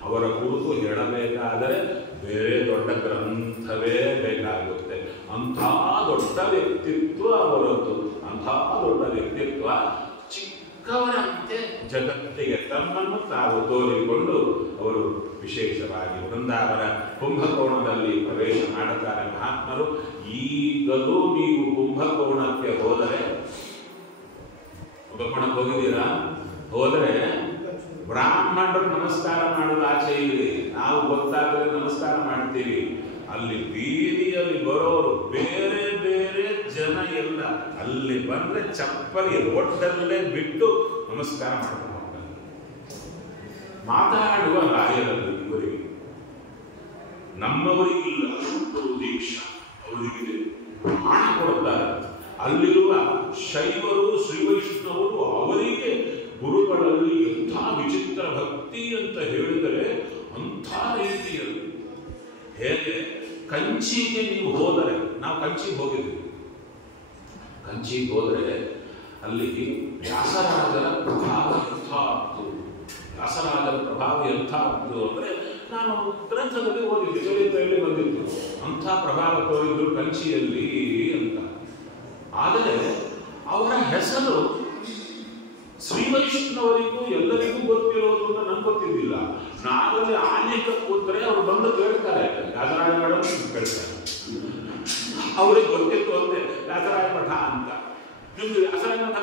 ಅವರ ಕುರಿತು ಹೇಳಬೇಕಾದರೆ ಬೇರೆ ದೊಡ್ಡ ಗ್ರಂಥವೇ ಬೇಕಾಗುತ್ತೆ. ಅಂಥ ದೊಡ್ಡ ವ್ಯಕ್ತಿತ್ವ ಅವರದ್ದು. ಅಂಥ ದೊಡ್ಡ ವ್ಯಕ್ತಿತ್ವ ಚಿಕ್ಕವರಂತೆ ಜಗತ್ತಿಗೆ ತಮ್ಮನ್ನು ತಾವು ತೋರಿಕೊಂಡು ಅವರು ವಿಶೇಷವಾಗಿ ವೃಂದಾವನ ಕುಂಭಕೋಣದಲ್ಲಿ ಪ್ರವೇಶ ಮಾಡುತ್ತಾರೆ ಮಹಾತ್ಮರು. ಈಗಲೂ ನೀವು ಕುಂಭಕೋಣಕ್ಕೆ ಹೋದರೆ, ಕುಂಭಕೋಣಕ್ಕೆ ಹೋಗಿದ್ದೀರಾ? ಹೋದರೆ ಬ್ರಾಹ್ಮಣರು ನಮಸ್ಕಾರ ಮಾಡೋದು ಆಚೆ ಇದೆ. ನಾವು ಗೊತ್ತಾದರೆ ನಮಸ್ಕಾರ ಮಾಡ್ತೀವಿ. ಅಲ್ಲಿ ಬೀದಿಯಲ್ಲಿ ಬರೋರು ಬೇರೆ ಬೇರೆ ಜನ ಎಲ್ಲ. ಅಲ್ಲಿ ಬಂದ್ರೆ ಚಪ್ಪಲಿ ರೋಡ್ಡಲ್ಲೇ ಬಿಟ್ಟು ನಮಸ್ಕಾರ ಮಾಡ್ಕೊಂಡು ಹೋಗ್ತಾರೆ. ಮಾತಾಡುವ ರಾಯರಲ್ಲಿ ಇವರಿಗೆ, ನಮ್ಮವರಿಗಿಲ್ಲ ಅಷ್ಟು ದೀಕ್ಷಾ ಅವರಿಗಿದೆ, ಹಣ ಕೊಡುತ್ತಾರೆ. ಅಲ್ಲಿರುವ ಶೈವರು ಶ್ರೀವೈಷ್ಣವರು ಅವರಿಗೆ ಗುರುಗಳಲ್ಲಿ ಎಂಥ ವಿಚಿತ್ರ ಭಕ್ತಿ ಅಂತ ಹೇಳಿದರೆ ಅಂಥ ರೀತಿಯಲ್ಲಿ. ಹೇಗೆ ಕಂಚಿಗೆ ನೀವು ಹೋದರೆ, ನಾವು ಕಂಚಿಗೆ ಹೋಗಿದ್ವಿ, ಕಂಚಿಗೆ ಹೋದರೆ ಅಲ್ಲಿ ವ್ಯಾಸರಾಜರ ಪ್ರಭಾವ ಎಂಥದ್ದು ಅಂದರೆ ನಾನು ಗ್ರಂಥದಲ್ಲಿ ಓದಿದ್ದೆ, ಚರಿತ್ರೆಯಲ್ಲಿ ಬಂದಿತ್ತು. ಅಂಥ ಪ್ರಭಾವ ತೋರಿದ್ರು ಕಂಚಿಯಲ್ಲಿ ಅಂತ. ಆದರೆ ಅವರ ಹೆಸರು ಶ್ರೀವೈಷ್ಣವರಿಗೂ ಎಲ್ಲರಿಗೂ ಗೊತ್ತಿರೋದು ಅಂತ ನಂಗೆ ಗೊತ್ತಿದ್ದಿಲ್ಲ. ನಾವಲ್ಲಿ ಆನೇಕ ಕೂತ್ರೆ ಅವ್ರು ಬಂದು ಕೇಳ್ತಾರೆ, ವ್ಯಾಸರಾಯ ಮೇಡಮ್ ಕೇಳ್ತಾರೆ. ಅವ್ರಿಗೆ ಗೊತ್ತಿತ್ತು ಅಂತೆ ವ್ಯಾಸರಾಯ ಮಠ ಅಂತ. ನಿಮ್ದು ವ್ಯಾಸರಾಯ ಮಠ,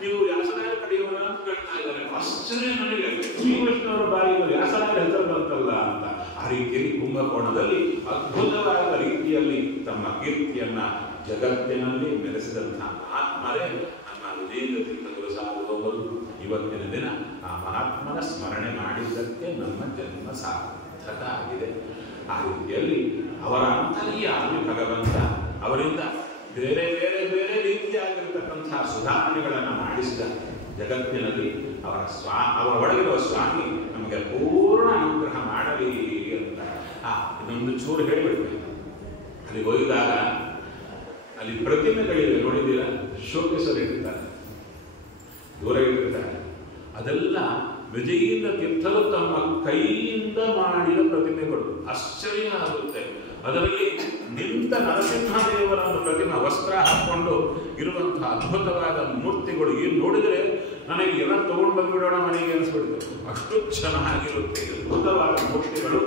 ನೀವು ವ್ಯಾಸರಾಯ ಕಡೆಯವರ ಅಂತ ಕೇಳ್ತಾ ಇದ್ದಾರೆ. ಆಶ್ಚರ್ಯ ನನಗೆ, ಶ್ರೀವೈಷ್ಣವರ ಬಾಯಿಗೆ ವ್ಯಾಸರಾಯ ಹೆಸರು ಬಂತಲ್ಲ ಅಂತ. ಆ ರೀತಿಯಲ್ಲಿ ಕುಂಭಕೋಣದಲ್ಲಿ ಅದ್ಭುತವಾದ ರೀತಿಯಲ್ಲಿ ತಮ್ಮ ಕೀರ್ತಿಯನ್ನ ಜಗತ್ತಿನಲ್ಲಿ ಮೆರೆಸಿದಂತಹ ಮಹಾತ್ಮರೇ ನಮ್ಮ ವಿಜಯೇಂದ್ರ ತೀರ್ಥ ಗುರು ಸಾರ್ವಭೌಮರು. ಇವತ್ತಿನ ದಿನ ಆ ಮಹಾತ್ಮನ ಸ್ಮರಣೆ ಮಾಡಿದ್ದಕ್ಕೆ ನಮ್ಮ ಜನ್ಮ ಸಾರ್ಥಕ ಆಗಿದೆ. ಆ ರೀತಿಯಲ್ಲಿ ಅವರ ಅಂತರ್ಯಾಮಿ ಭಗವಂತ ಅವರಿಂದ ಬೇರೆ ಬೇರೆ ಬೇರೆ ರೀತಿಯಾಗಿರ್ತಕ್ಕಂತಹ ಸುಧಾರಣೆಗಳನ್ನು ಮಾಡಿಸಿದ. ಜಗತ್ತಿನಲ್ಲಿ ಅವರ ಒಳಗಿರುವ ಸ್ವಾಮಿ ನಮಗೆ ಪೂರ್ಣ ಅನುಗ್ರಹ ಮಾಡಲಿ ಅಂತ. ಇದೊಂದು ಚೂರು ಹೇಳಿಬಿಡ್ತೇನೆ. ಅಲ್ಲಿ ಹೋಗಿದಾಗ ಅಲ್ಲಿ ಪ್ರತಿಮೆಗಳಿವೆ, ನೋಡಿದ್ದೀರಾ? ಶೋಕಿಸಲು ಇಟ್ಟಿರ್ತಾರೆ, ದೂರ ಇಟ್ಟಿರ್ತಾರೆ. ಅದೆಲ್ಲ ವಿಜಯೇಂದ್ರ ತೀರ್ಥರು ತಮ್ಮ ಕೈಯಿಂದ ಮಾಡಿದ ಪ್ರತಿಮೆಗಳು. ಆಶ್ಚರ್ಯ ಆಗುತ್ತೆ. ಅದರಲ್ಲಿ ನಿಂತ ನರಸಿಂಹದೇವರನ್ನು ಪ್ರತಿಮೆ ವಸ್ತ್ರ ಹಾಕೊಂಡು ಇರುವಂತಹ ಅದ್ಭುತವಾದ ಮೂರ್ತಿಗಳು ಏನು ನೋಡಿದರೆ ನನಗೆ ಎಲ್ಲ ತಗೊಂಡು ಬಂದ್ಬಿಡೋಣ ಮನೆಗೆ ಅನಿಸ್ಬಿಡ್ತು. ಅಷ್ಟು ಚೆನ್ನಾಗಿರುತ್ತೆ ಅದ್ಭುತವಾದ ಮೂರ್ತಿಗಳು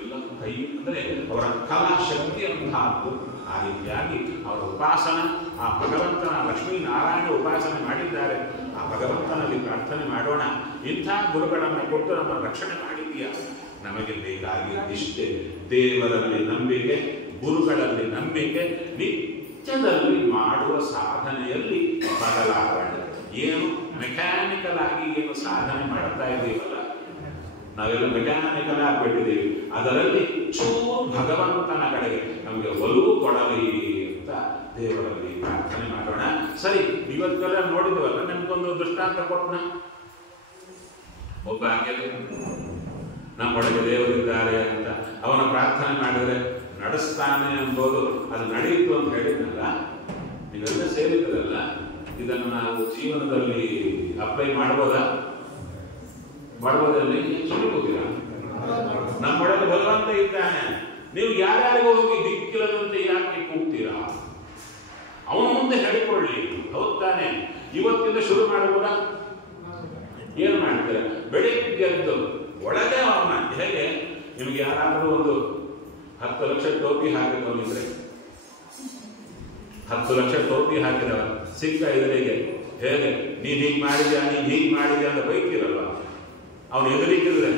ಎಲ್ಲ ಕೈ ಅಂದರೆ ಅವರ ಕಲಾಶಕ್ತಿ ಅಂತಹದ್ದು. ಆ ರೀತಿಯಾಗಿ ಅವರ ಉಪಾಸನ, ಆ ಭಗವಂತನ ಲಕ್ಷ್ಮೀನಾರಾಯಣ ಉಪಾಸನೆ ಮಾಡಿದ್ದಾರೆ. ಆ ಭಗವಂತನಲ್ಲಿ ಪ್ರಾರ್ಥನೆ ಮಾಡೋಣ. ಇಂಥ ಗುರುಗಳನ್ನು ಕೊಟ್ಟು ನಮ್ಮ ರಕ್ಷಣೆ ಮಾಡಿದೀಯಾ. ನಮಗೆ ಬೇಕಾಗಿದ್ದಿಷ್ಟೇ ದೇವರಲ್ಲಿ ನಂಬಿಕೆ, ಗುರುಗಳಲ್ಲಿ ನಂಬಿಕೆ, ನಿತ್ಯದಲ್ಲಿ ಮಾಡುವ ಸಾಧನೆಯಲ್ಲಿ ಬದಲಾವಣೆ. ಏನು ಮೆಕ್ಯಾನಿಕಲ್ ಆಗಿ ಏನು ಸಾಧನೆ ಮಾಡ್ತಾ ಇದ್ದೀವಲ್ಲ, ನಾವೆಲ್ಲ ಮೆಕ್ಯಾನಿಕಲ್ ಆಗಿಬಿಟ್ಟಿದ್ದೀವಿ. ಅದರಲ್ಲಿ ಚೂರು ಭಗವಂತನ ಕಡೆಗೆ ನಮಗೆ ಒಲವು ಕೊಡಲಿ ಅಂತ ದೇವರಲ್ಲಿ ಪ್ರಾರ್ಥನೆ ಮಾಡೋಣ. ಸರಿ, ಇವತ್ತೆಲ್ಲ ನೋಡಿದ್ವಲ್ಲ, ನಮ್ಗೊಂದು ದೃಷ್ಟಾಂತ ಕೊಟ್ಟನ. ಒಬ್ಬ ನಮ್ಮೊಳಗೆ ದೇವರಿದ್ದಾರೆ ಅಂತ ಅವನ ಪ್ರಾರ್ಥನೆ ಮಾಡಿದರೆ ನಡೆಸ್ತಾನೆ ಎಂಬುದು ಅದು ನಡೆಯಿತು ಅಂತ ಹೇಳಿದ್ನಲ್ಲ. ನೀವೆಲ್ಲ ಸೇರಿದ್ರಲ್ಲ, ಇದನ್ನು ನಾವು ಜೀವನದಲ್ಲಿ ಅಪ್ಲೈ ಮಾಡ್ಬೋದಾ? ಮಾಡ್ಬೋದಲ್ಲಿ ಸುಳ್ಳುತ್ತೀರಾ? ನಮ್ಮೊಳಗೆ ಭಗವಂತ ಇದ್ದಾನೆ. ನೀವು ಯಾರ್ಯಾರಿಗೂ ಹೋಗಿ ದಿಕ್ಕಿಲ್ಲದಂತೆ ಯಾಕೆ ಕೂಗ್ತೀರಾ? ಅವನ ಮುಂದೆ ಹೇಳಿಕೊಳ್ಳಿ. ಹೌದು ತಾನೆ? ಇವತ್ತಿಂದ ಶುರು ಮಾಡ್ಬೋದಾ? ಏನ್ ಮಾಡ್ತೀರಾ? ಬೆಳಿಗ್ಗೆ ಎದ್ದು ಒಳಗೆ ಅವನ್ನ ಹೇಗೆ, ನಿಮಗೆ ಯಾರಾದರೂ ಒಂದು 10 ಲಕ್ಷ ಟೋಪಿ ಹಾಕಿದವನಿದ್ರೆ, 10 ಲಕ್ಷ ಟೋಪಿ ಹಾಕಿದವ ಸಿಕ್ಕ ಎದುರಿಗೆ ಹೇಗೆ ನೀನ್ ಹೀಗೆ ಮಾಡಿದ್ಯಾ, ನೀನ್ ಹೀಗೆ ಮಾಡಿದ್ಯಾ ಅಂತ ಬೈತೀರಲ್ವ, ಅವನು ಎದುರಿಗಿದ್ರೆ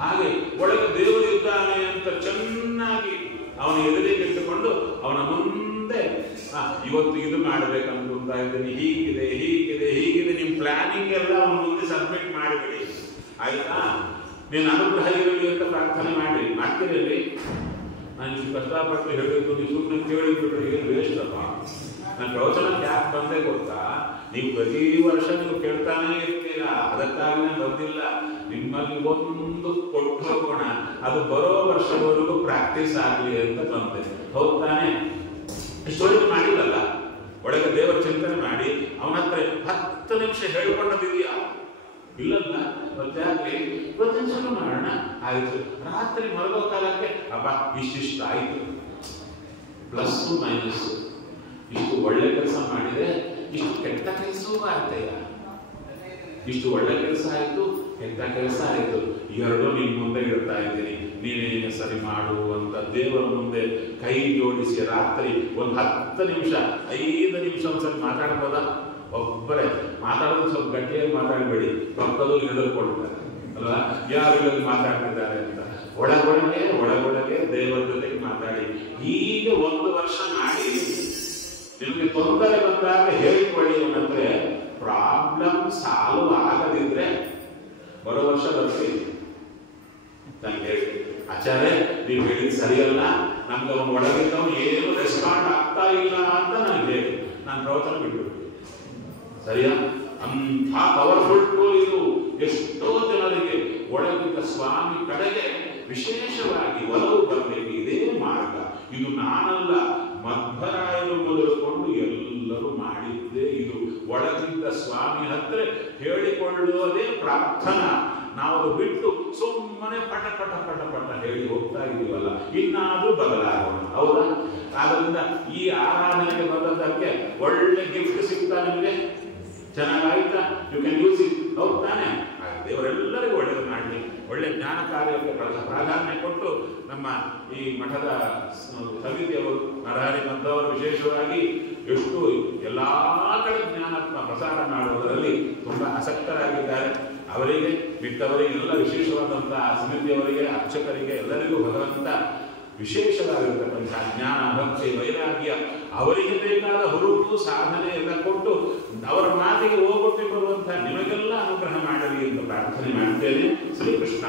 ಹಾಗೆ ಒಳಗೆ ದೇವರಿದ್ದಾನೆ ಅಂತ ಚೆನ್ನಾಗಿ ಅವನ ಎದುರಿಗೆ ಇಟ್ಟುಕೊಂಡು ಅವನ ಮುಂದೆ ಇವತ್ತು ಇದು ಮಾಡ್ಬೇಕಂತ ಇದ್ದೀನಿ, ಹೀಗಿದೆ ಹೀಗಿದೆ ಹೀಗಿದೆ, ನಿಮ್ ಪ್ಲಾನಿಂಗ್ ಎಲ್ಲ ಅವನ ಮುಂದೆ ಸಬ್ಮಿಟ್ ಮಾಡಿಬಿಡಿ. ಆಯ್ತಾ? ನೀನು ಅನುಗ್ರಹ ಇರಲಿ ಅಂತ ಪ್ರಾರ್ಥನೆ ಮಾಡ್ತೀರಿ. ನಾನು ಇಷ್ಟು ಕಷ್ಟಪಟ್ಟು ಹೇಳಿದ್ದು ನೀವು ಸುಮ್ಮನೆ ಕೇಳಿಬಿಟ್ರೆ ಏನು ವೇಸ್ಟ್ ಅಪ್ಪ. ನಾನು ಪ್ರವಚನಕ್ಕೆ ಯಾಕೆ ಬಂದೆ ಗೊತ್ತಾ? ನೀವು ಪ್ರತಿ ವರ್ಷ ನೀವು ಕೇಳ್ತಾನೇ ಇರ್ತೀರಾ, ಅದಕ್ಕಾಗಿ ನಾನು ಬಂದಿಲ್ಲ. ನಿಮ್ಮಲ್ಲಿ ಒಂದು ಕೊಟ್ಟು ಹೋಗೋಣ, ಅದು ಬರೋ ವರ್ಷದವರೆಗೂ ಪ್ರಾಕ್ಟೀಸ್ ಆಗಲಿ ಅಂತ ಬಂದೆ. ಹೌದು ತಾನೆ? ಇಷ್ಟೊಳಗೆ ಮಾಡಿಲ್ಲಲ್ಲ, ಒಳಗೆ ದೇವರ ಚಿಂತನೆ ಮಾಡಿ ಅವನ ಹತ್ರ 10 ನಿಮಿಷ ಹೇಳ್ಕೊಂಡದಿದೆಯಾ? ಇಲ್ಲಲ್ಲ. ಮತ್ತಾಗ್ಲಿ ಇವತ್ತಿನ ಶುರು ಮಾಡೋಣ. ಆಯ್ತು, ರಾತ್ರಿ ಮಲಗೋ ಕಾಲಕ್ಕೆ ಅಬ್ಬ ಇಷ್ಟಿಷ್ಟ ಆಯ್ತು, ಪ್ಲಸ್ ಮೈನಸ್, ಇಷ್ಟು ಒಳ್ಳೆ ಕೆಲಸ ಮಾಡಿದೆ, ಇಷ್ಟು ಕೆಟ್ಟ ಕೆಲಸವೂ ಆಗ್ತೇಯ, ಇಷ್ಟು ಒಳ್ಳೆ ಕೆಲಸ ಆಯ್ತು, ಕೆಟ್ಟ ಕೆಲಸ ಆಯ್ತು, ಎರಡೂ ನಿನ್ ಮುಂದೆ ಇಡ್ತಾ ಇದ್ದೀನಿ, ನೀನೇನು ಸರಿ ಮಾಡು ಅಂತ ದೇವರ ಮುಂದೆ ಕೈ ಜೋಡಿಸಿ ರಾತ್ರಿ ಒಂದು 10 ನಿಮಿಷ 5 ನಿಮಿಷ ಒಂದ್ಸರಿ ಮಾತಾಡ್ಬೋದಾ? ಒಬ್ಬರೇ ಮಾತಾಡೋದು ಸ್ವಲ್ಪ ಗಟ್ಟಿಯಾಗಿ ಮಾತಾಡಬೇಡಿ, ಪಕ್ಕದಲ್ಲೂ ಹೆದರ್ಕೊಳ್ತಾರೆ ಅಲ್ವಾ, ಯಾರು ಇಲ್ಲದೆ ಮಾತಾಡ್ತಿದ್ದಾರೆ ಅಂತ. ಒಳಗೊಳಗೆ ದೇವರ ಜೊತೆಗೆ ಮಾತಾಡಿ. ಈಗ 1 ವರ್ಷ ಮಾಡಿ ನಿಮಗೆ ತೊಂದರೆ ಬಂದಾಗ ಹೇಳಿಕೊಳ್ಳಿ. ಏನಂದ್ರೆ ಪ್ರಾಬ್ಲಮ್ ಸಾಲ್ವ್ ಆಗದಿದ್ರೆ ಬರೋ ವರ್ಷ ಬರ್ತೀವಿ ನಾನು ಹೇಳಿ, ಆಚಾರ್ಯ ನೀವು ಹೇಳಿದ್ ಸರಿಯಲ್ಲ, ನಮ್ಗೆ ಅವನು ಒಳಗಿದ್ದವನು ಏನು ರೆಸ್ಪಾಂಡ್ ಆಗ್ತಾ ಇಲ್ಲ ಅಂತ ನಾನು ಹೇಳಿ ನಾನು ಪ್ರವಚನ ಬಿಟ್ಬಿಡ್ತೀನಿ. ಸರಿಯಾ? ಅಂಥ ಪವರ್ಫುಲ್ ಟೂಲ್ ಇದು. ಎಷ್ಟೋ ಜನರಿಗೆ ಒಳಗಿದ್ದ ಸ್ವಾಮಿ ಕಡೆಗೆ ವಿಶೇಷವಾಗಿ ಒಲವು ಬರಬೇಕು. ಇದೇ ಮಾರ್ಗ. ಇದು ನಾನಲ್ಲ, ಮಧ್ವರಾಯರು ಮೊದಲುಕೊಂಡು ಎಲ್ಲರೂ ಮಾಡಿದ್ದೇ ಇದು. ಒಳಗಿದ್ದ ಸ್ವಾಮಿ ಹತ್ರ ಹೇಳಿಕೊಳ್ಳುವುದೇ ಪ್ರಾರ್ಥನಾ. ನಾವು ಬಿಟ್ಟು ಸುಮ್ಮನೆ ಪಟ ಪಟ ಪಟ ಪಟ ಹೇಳಿ ಹೋಗ್ತಾ ಇದೀವಲ್ಲ, ಇನ್ನಾದ್ರೂ ಬದಲಾಗೋಣ. ಹೌದಾ? ಆದ್ರಿಂದ ಈ ಆರಾಧನೆಗೆ ಬಂದದ್ದಕ್ಕೆ ಒಳ್ಳೆ ಗಿಫ್ಟ್ ಸಿಗ್ತಾ ನಿಮಗೆ, ಚೆನ್ನಾಗಾಯ್ತಾ? You can use it. ಹೌದು ತಾನೆ? ದೇವರೆಲ್ಲರಿಗೂ ಒಳ್ಳೆಯದು ಮಾಡಲಿ. ಒಳ್ಳೆ ಜ್ಞಾನ ಕಾರ್ಯಕ್ಕೆ ಪ್ರಾಧಾನ್ಯ ಕೊಟ್ಟು ನಮ್ಮ ಈ ಮಠದ ಸಮಿತಿಯವರು, ನರಹರಿ ಬಂದವರು ವಿಶೇಷವಾಗಿ ಎಷ್ಟು ಎಲ್ಲ ಕಡೆ ಜ್ಞಾನಾತ್ಮ ಪ್ರಸಾರ ಮಾಡುವುದರಲ್ಲಿ ತುಂಬ ಆಸಕ್ತರಾಗಿದ್ದಾರೆ. ಅವರಿಗೆ ಬಿಟ್ಟವರಿಗೆ ಎಲ್ಲ ವಿಶೇಷವಾದಂತಹ ಸಮಿತಿಯವರಿಗೆ, ಅರ್ಚಕರಿಗೆ ಎಲ್ಲರಿಗೂ ಭಗವಂತ ವಿಶೇಷವಾಗಿರ್ತಕ್ಕಂಥ ಜ್ಞಾನ, ಭಕ್ತಿ, ವೈರಾಗ್ಯ, ಅವರಿಗೆ ಬೇಕಾದ ಹುರುಪು, ಸಾಧನೆ ಎಲ್ಲ ಕೊಟ್ಟು ಅವರ ಮಾತಿಗೆ ಹೋಗೊಟ್ಟಿ ಬರುವಂತಹ ನಿಮಗೆಲ್ಲ ಅನುಗ್ರಹ ಮಾಡಲಿ ಎಂದು ಪ್ರಾರ್ಥನೆ ಮಾಡ್ತೇನೆ. ಶ್ರೀಕೃಷ್ಣ.